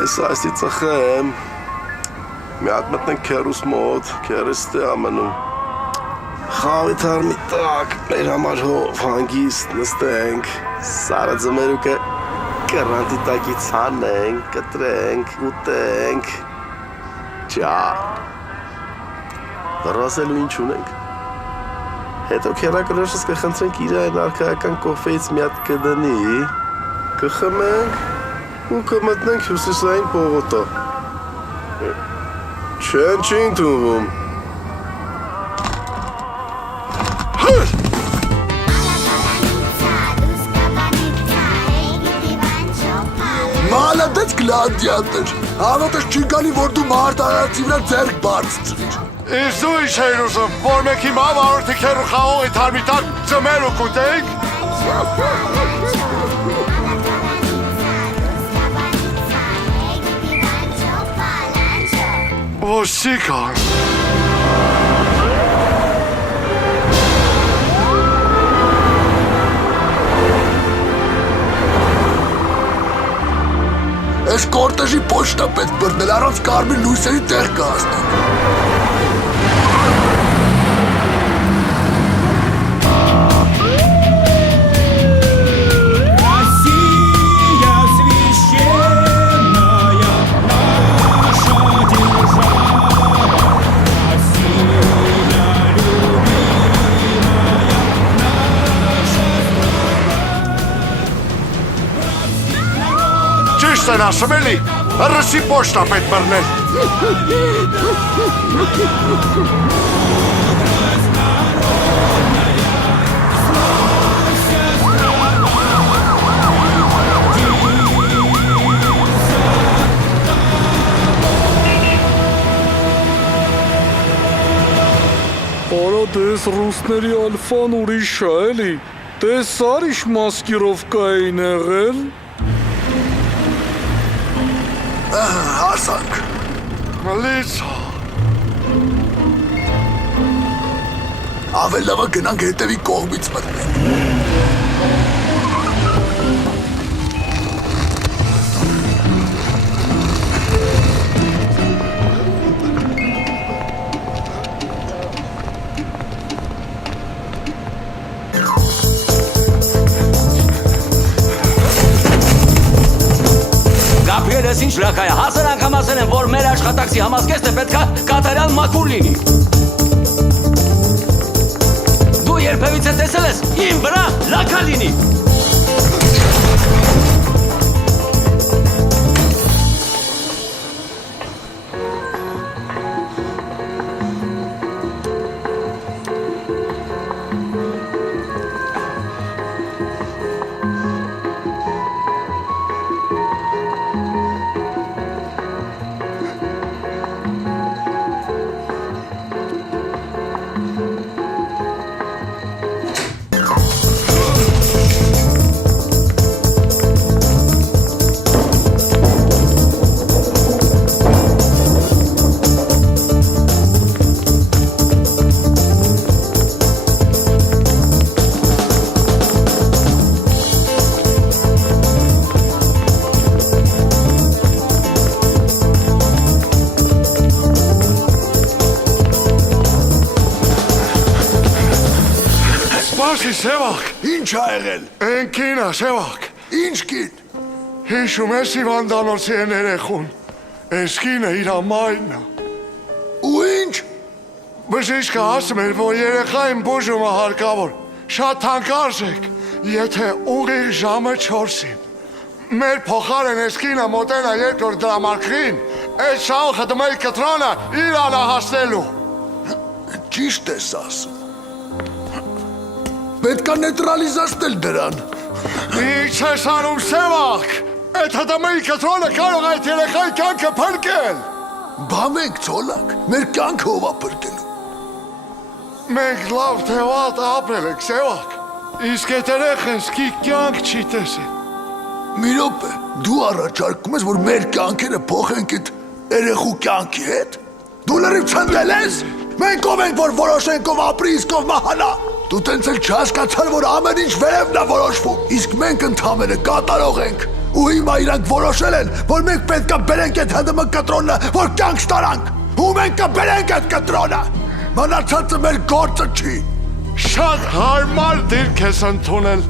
Այս այսի ծխեմ, մի հատ մտնենք քերուս մոտ, քերս տե ամնում, խաղի թարմի տակ, մեր համար հով հանգիստ նստենք, սարը ձմերուկը կրանտի տակից հանենք, կտրենք, ուտենք, ճա, ռասելու ինչ ունենք, հետո քերակրոշս կխնդրենք իր այն արկայական կոֆեից մի հատ կդնի, կխմենք, ու կմտնենք հյուսիսային պողոտա։ Չեն չի ընդունվում։ Մալադեց գլադիատեր, հավատս չի գալի, որ դու մարդ արարացի վրա ձերք բարձծվիր։ Իսկ դու ինչ էր ուզում, որ մեկ հիմա վարորդի քերու խաղողի թարմի տակ ձմեր ու կուտենք։ Ոստիկան։ Այս կորտեժի պոչտա պետք բռնել, առանց կարմիր լույսերի տեղ կհասնենք։ Ճիշտ են ասում էլի, հրսի պոչտա պետք բռնել։ Արա դες ռուսների ալֆան ուրիշ է էլի, տեսար իշ մասկիրովկա էին եղել։ Հասանք։ Մլիցա։ Ավել լավը գնանք հետևի կողմից մտնենք։ Գաբրիելես ինչ լակայ է, հասար անգամ ասել են, որ մեր աշխատակցի համազգեստը պետքա կատարյալ մաքուր լինի։ Դու երբևիցե տեսել ես իմ վրա լակա լինի։ Սպասի, Սևակ։ Ինչ ա եղել։ Են կինա, Սևակ։ Ինչ կին։ Հիշում ես Իվանդանոցի են երեխուն։ Այս կինը իրա մայրն է։ Ու ինչ։ Բժիշկը ասում էր, որ երեխային բուժումը հարկավոր։ Շատ թանկարժ եք, եթե ուղիղ ժամը 4-ին։ Մեր փոխարեն այս կինը մոտենա երկրորդ դրամարկղին, այս շանխը դմել կտրոնը իրանը հասնելու։ Ճիշտ ես ասում։ Պետք է նեյտրալիզացնել դրան։ Ինչ ես անում, Սևակ։ Այդ հդմեի կտրոնը կարող է այդ երեխայի կյանքը փրկել։ Բա մենք ցոլակ, մեր կյանքը ով է փրկելու։ Մենք լավ թե վատ ապրել ենք, Սևակ։ Իսկ այդ երեխան սկի կյանք չի տեսել։ Մի րոպե, դու առաջարկում ես, որ մեր կյանքերը փոխենք այդ երեխու կյանքի հետ։ Դու լրիվ ցնդել ես։ Մենք ով ենք, որ որոշենք ով ապրի, իսկ ով մահանա։ Դու տենց էլ չհասկացար, որ ամեն ինչ վերևն է որոշվում, իսկ մենք ընդհանրապես կատարող ենք։ Ու հիմա իրանք որոշել են, որ մենք պետք է բերենք այդ ՀԴՄ կտրոնը, որ կյանք ստանանք։ Ու մենք կբերենք այդ կտրոնը։ Մնացածը մեր գործը չի։ Շատ հարմար դիրք ես ընդունել։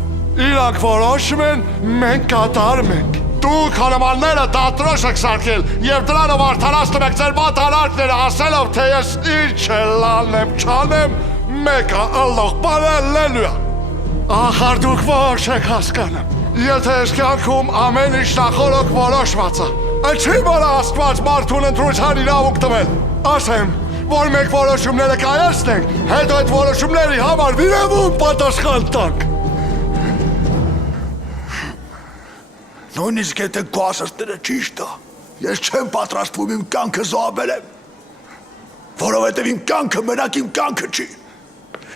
Իրանք որոշում են, մենք կատարում ենք։ Դուք հալմանները դատրոշ եք սարքել և դրանով արդարացնում եք ձեր մատանարկները ասելով, թե ես ինչ լանեմ չանեմ, մեկը ըլլող պարելելու է։ Ախար դուք ոչ եք հասկանում։ Եթե ես կյանքում ամեն ինչ նախորոք որոշված է, չի որ Աստված մարդուն ընտրության իրավունք տվել։ Ասեմ, որ մենք որոշումները կայացնենք, հետո այդ որոշումների համար վիրևում պատասխան տանք։ Նույնիսկ եթե քո ասածները ճիշտ է, ես չեմ պատրաստվում իմ կյանքը զոհաբերեմ, որովհետև իմ կյանքը մենակ իմ կյանքը չի։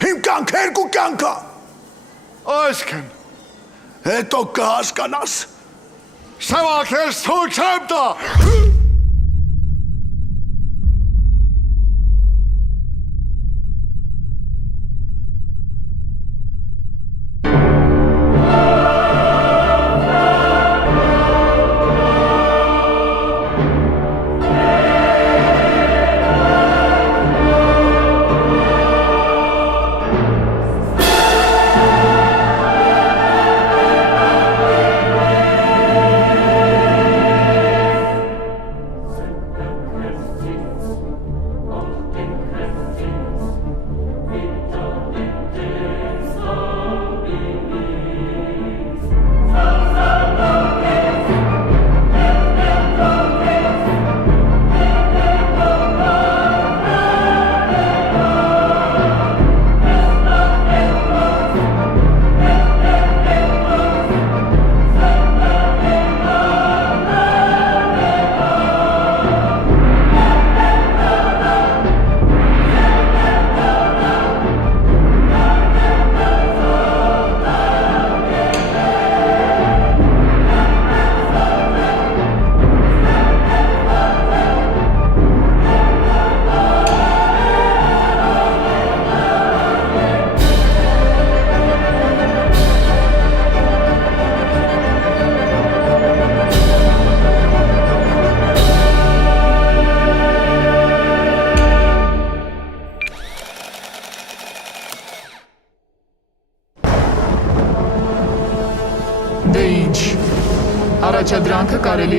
Իմ կյանքը երկու կյանք է։ Այսքան։ Հետո կհասկանաս։ Սևակ, ես թույլ չեմ տա։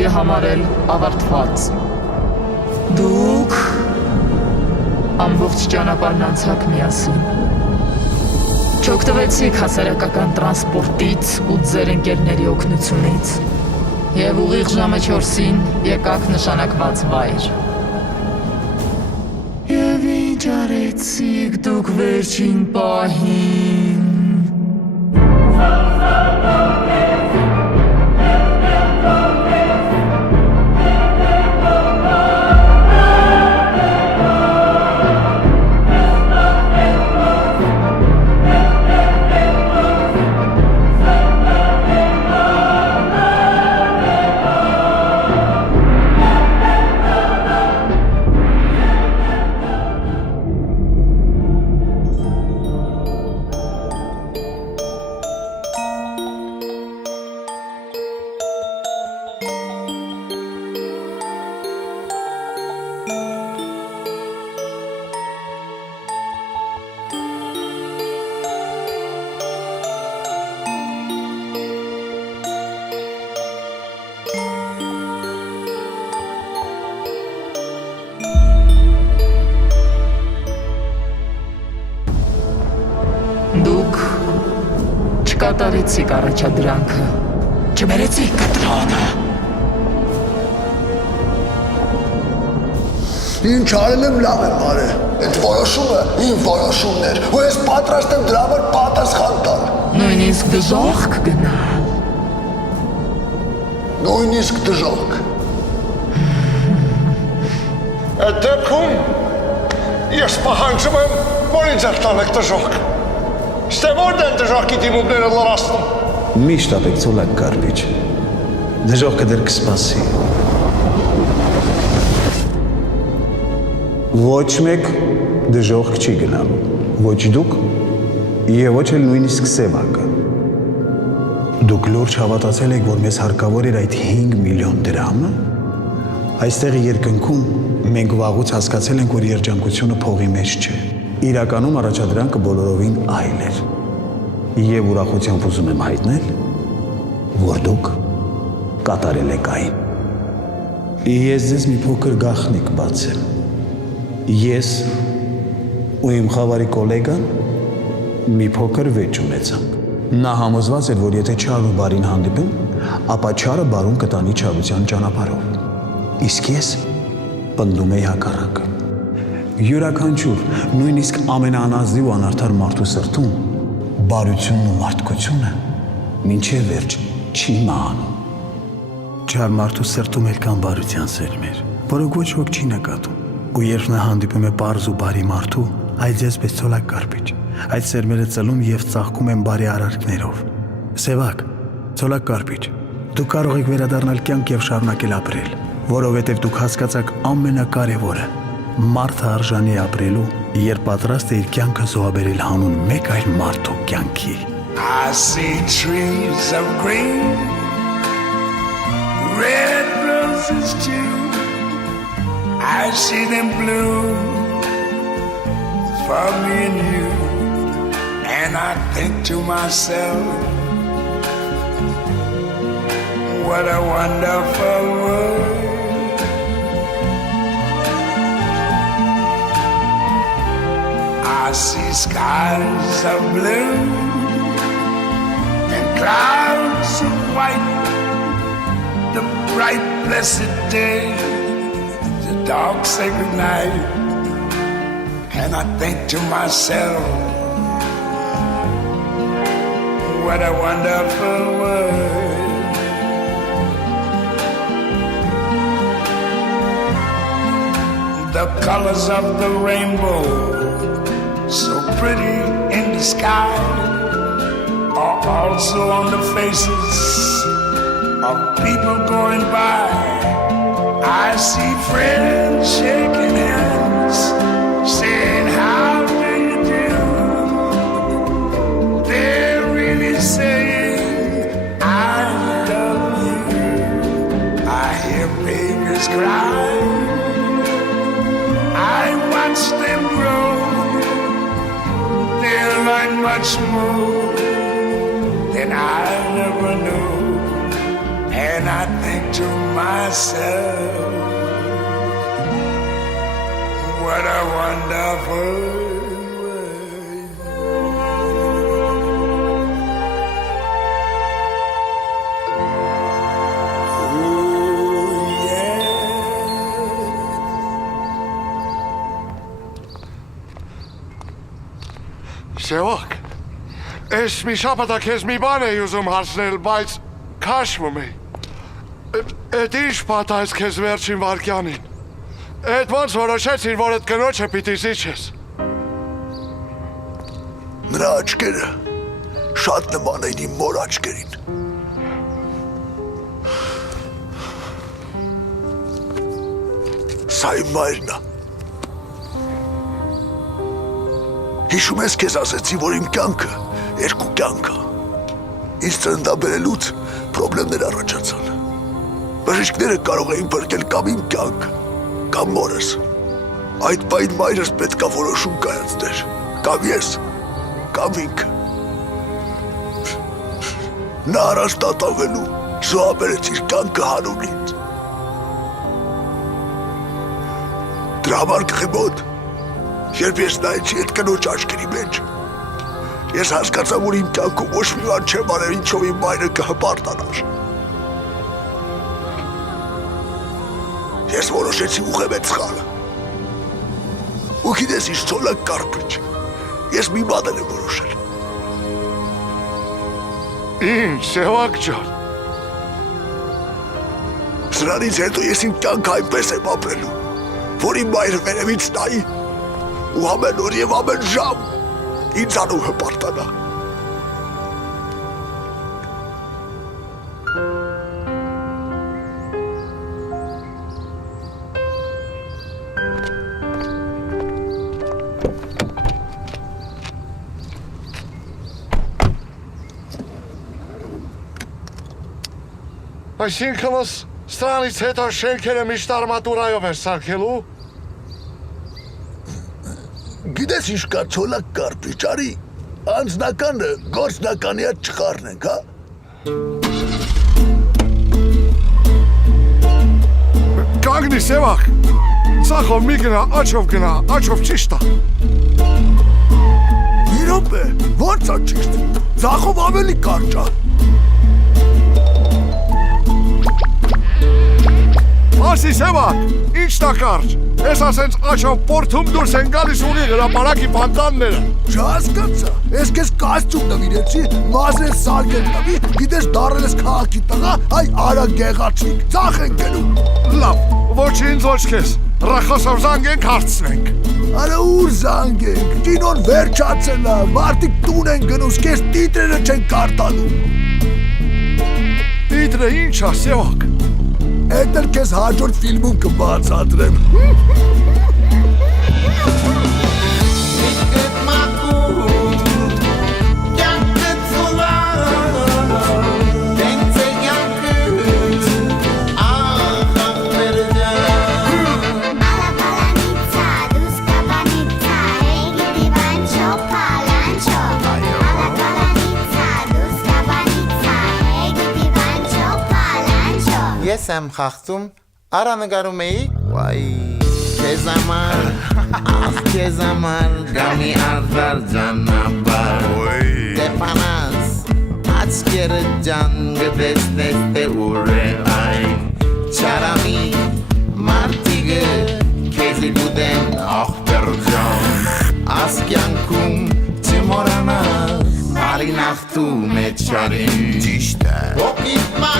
բոլորի համար էլ ավարտված։ Դուք ամբողջ ճանապարհն անցաք միասին։ Չօգտվեցիք հասարակական տրանսպորտից ու ձեր ընկերների օգնությունից։ Եվ ուղիղ ժամը 4-ին եկաք նշանակված վայր։ Եվ ինչ արեցիք դուք վերջին պահին։ Դուք չկատարեցիք առաջադրանքը, չբերեցիք կտրոնը։ Ինչ արել եմ լավ եմ արել, այդ որոշումը իմ որոշումն էր, ու ես պատրաստ եմ դրա համար պատասխան տալ։ Նույնիսկ դժոխք գնալ։ Նույնիսկ դժոխք։ Այդ դեպքում ես պահանջում եմ, որ ինձ արտանեք դժոխք։ Ստե որն են դժոխքի դիմումները լրացնում։ Միշտ ապեք ծոլակ կարպիչ, դժոխքը դեր կսպասի։ Ոչ մեկ դժոխք չի գնալու, ոչ դուք և ոչ էլ նույնիսկ Սևակը։ Դուք լուրջ հավատացել եք, որ մեզ հարկավոր էր այդ 5 միլիոն դրամը։ Այստեղ երկնքում մենք վաղուց հասկացել ենք, որ երջանկությունը փողի մեջ չէ։ Իրականում առաջադրանքը բոլորովին այլ էր։ Եվ ուրախությամբ ուզում եմ հայտնել, որ դուք կատարել եք այն։ Ես ձեզ մի փոքր գաղտնիք բացեմ։ Ես ու իմ խավարի կոլեգան մի փոքր վեճ ունեցանք։ Նա համոզված էր, որ եթե չար ու բարին հանդիպեմ, ապա չարը բարուն կտանի չարության ճանապարհով։ Իսկ ես պնդում էի հակառակը։ Յուրաքանչյուր, նույնիսկ ամենաանազդի ու անարդար մարդու սրտում բարությունն ու մարդկությունը մինչև վերջ չի մահանում։ Չար մարդու սրտում էլ կան բարության սերմեր, որոնք ոչ ոք չի նկատում։ Ու երբ նա հանդիպում է պարզ ու բարի մարդու, այդ ձեզպես ցոլակ կարպիչ, այդ սերմերը ծլում եւ ծաղկում են բարի արարքներով։ Սևակ, ցոլակ կարպիչ, դուք կարող եք վերադառնալ կյանք եւ շարունակել ապրել, որովհետեւ դուք հասկացաք ամենակարևորը։ Մարդը արժանի ապրելու, երբ պատրաստ է իր կյանքը զոհաբերել հանուն մեկ այլ մարդու կյանքի։ I see trees of green, red roses too. I see them bloom for me and you. And I think to myself, what a wonderful world. I see skies of blue and clouds of white, the bright blessed day, the dark sacred night. And I think to myself, what a wonderful world. The colors of the rainbow, so pretty in the sky, are also on the faces of people going by. I see friends shaking hands, saying, how do you do? They're really saying, I love you. I hear babies cry, I watch them grow. They'll learn much more than I ever knew. And I think to myself, what a wonderful Սևակ, ես մի շապատակ ես մի բան էի ուզում հարցնել, բայց քաշվում էի։ Էդ ինչ պատահեց քեզ վերջին վարկյանին։ Էդ ոնց որոշեցիր, որ էդ կնոջը պիտի զիջես։ Նրա աչքերը շատ նման էին իմ մոր աչքերին։ Սա իմ մայրն է։ Հիշում ես քեզ ասեցի, որ իմ կյանքը երկու կյանք է։ Ինձ ծննդաբերելուց պրոբլեմներ առաջացան։ Բժիշկները կարող էին փրկել կամ իմ կյանքը, կամ մորս։ Այդ պահին մայրս պետքա որոշում կայացներ, կամ ես, կամ ինքը։ Նա առաջ տատավելու զոհաբերեց իր կյանքը հանուն ինձ։ Դրա համար կխմոտ, երբ ես նայեցի այդ կնոջ աչքերի մեջ, ես հասկացա, որ իմ կյանքում ոչ մի բան չեմ արել, ինչով իմ մայրը կհպարտանար։ Ես որոշեցի ուղղեմ այդ սխալը։ Ու գիտես ինչ ցոլակ կարպիչ, ես մի բան եմ որոշել։ Ինչ, Սևակ ջան։ Սրանից հետո ես իմ կյանքը այնպես եմ ապրելու, որ իմ մայրը վերևից նայի ու ամեն օր և ամեն ժամ ինձանու հպարտանա։ Այսինքնս սրանից հետո շենքերը միշտ արմատուրայով էր սարքելու։ Գիտես ինչ կա ցոլակ կարպիչ, արի, անձնականը գործնականի հետ չխառնենք, հա։ Կանգնի Սևակ, ծախով մի գնա, աչով ճիշտ է։ Մի րոպե, ո՞նց է ճիշտ, ծախով ավելի կարճ է։ Ասի Սևակ, ի՞նչն է կարճ։ Ես ասենց աչով պորթում դուրս են գալիս ունի հրապարակի պանտանները։ Չհասկացա, ես քեզ կոստյում նվիրեցի, մազեր սարքել տվի, գիտես դառել ես քաղաքի տղա, այ արա գեղացիկ, ծախ ենք գնում։ Լավ, ոչինչ ոչ քեզ, ռախոսով զանգենք հարցնենք։ Արա ուր զանգենք, կինոն վերջացել է, մարդիկ տուն են գնում, քեզ տիտրերը չեն կարտանում։ Տիտրը ինչ է Սևակ։ Էդ էլ քեզ հաջորդ ֆիլմում կբացատրեմ։ Ես եմ խախտում, արա նգարում էի, վայ, քեզ համար, ախ քեզ համար, գամի արդար ճանապար, դեպանաս, աչքերը ջան գտեսնես թե ուր է այն, չարամի, մարդիգը, քեզի գուդեն ախպեր ջան, ասկյանքում չմորանաս, արին ախտում է չարին, ճիշտ է, հոգիտ մա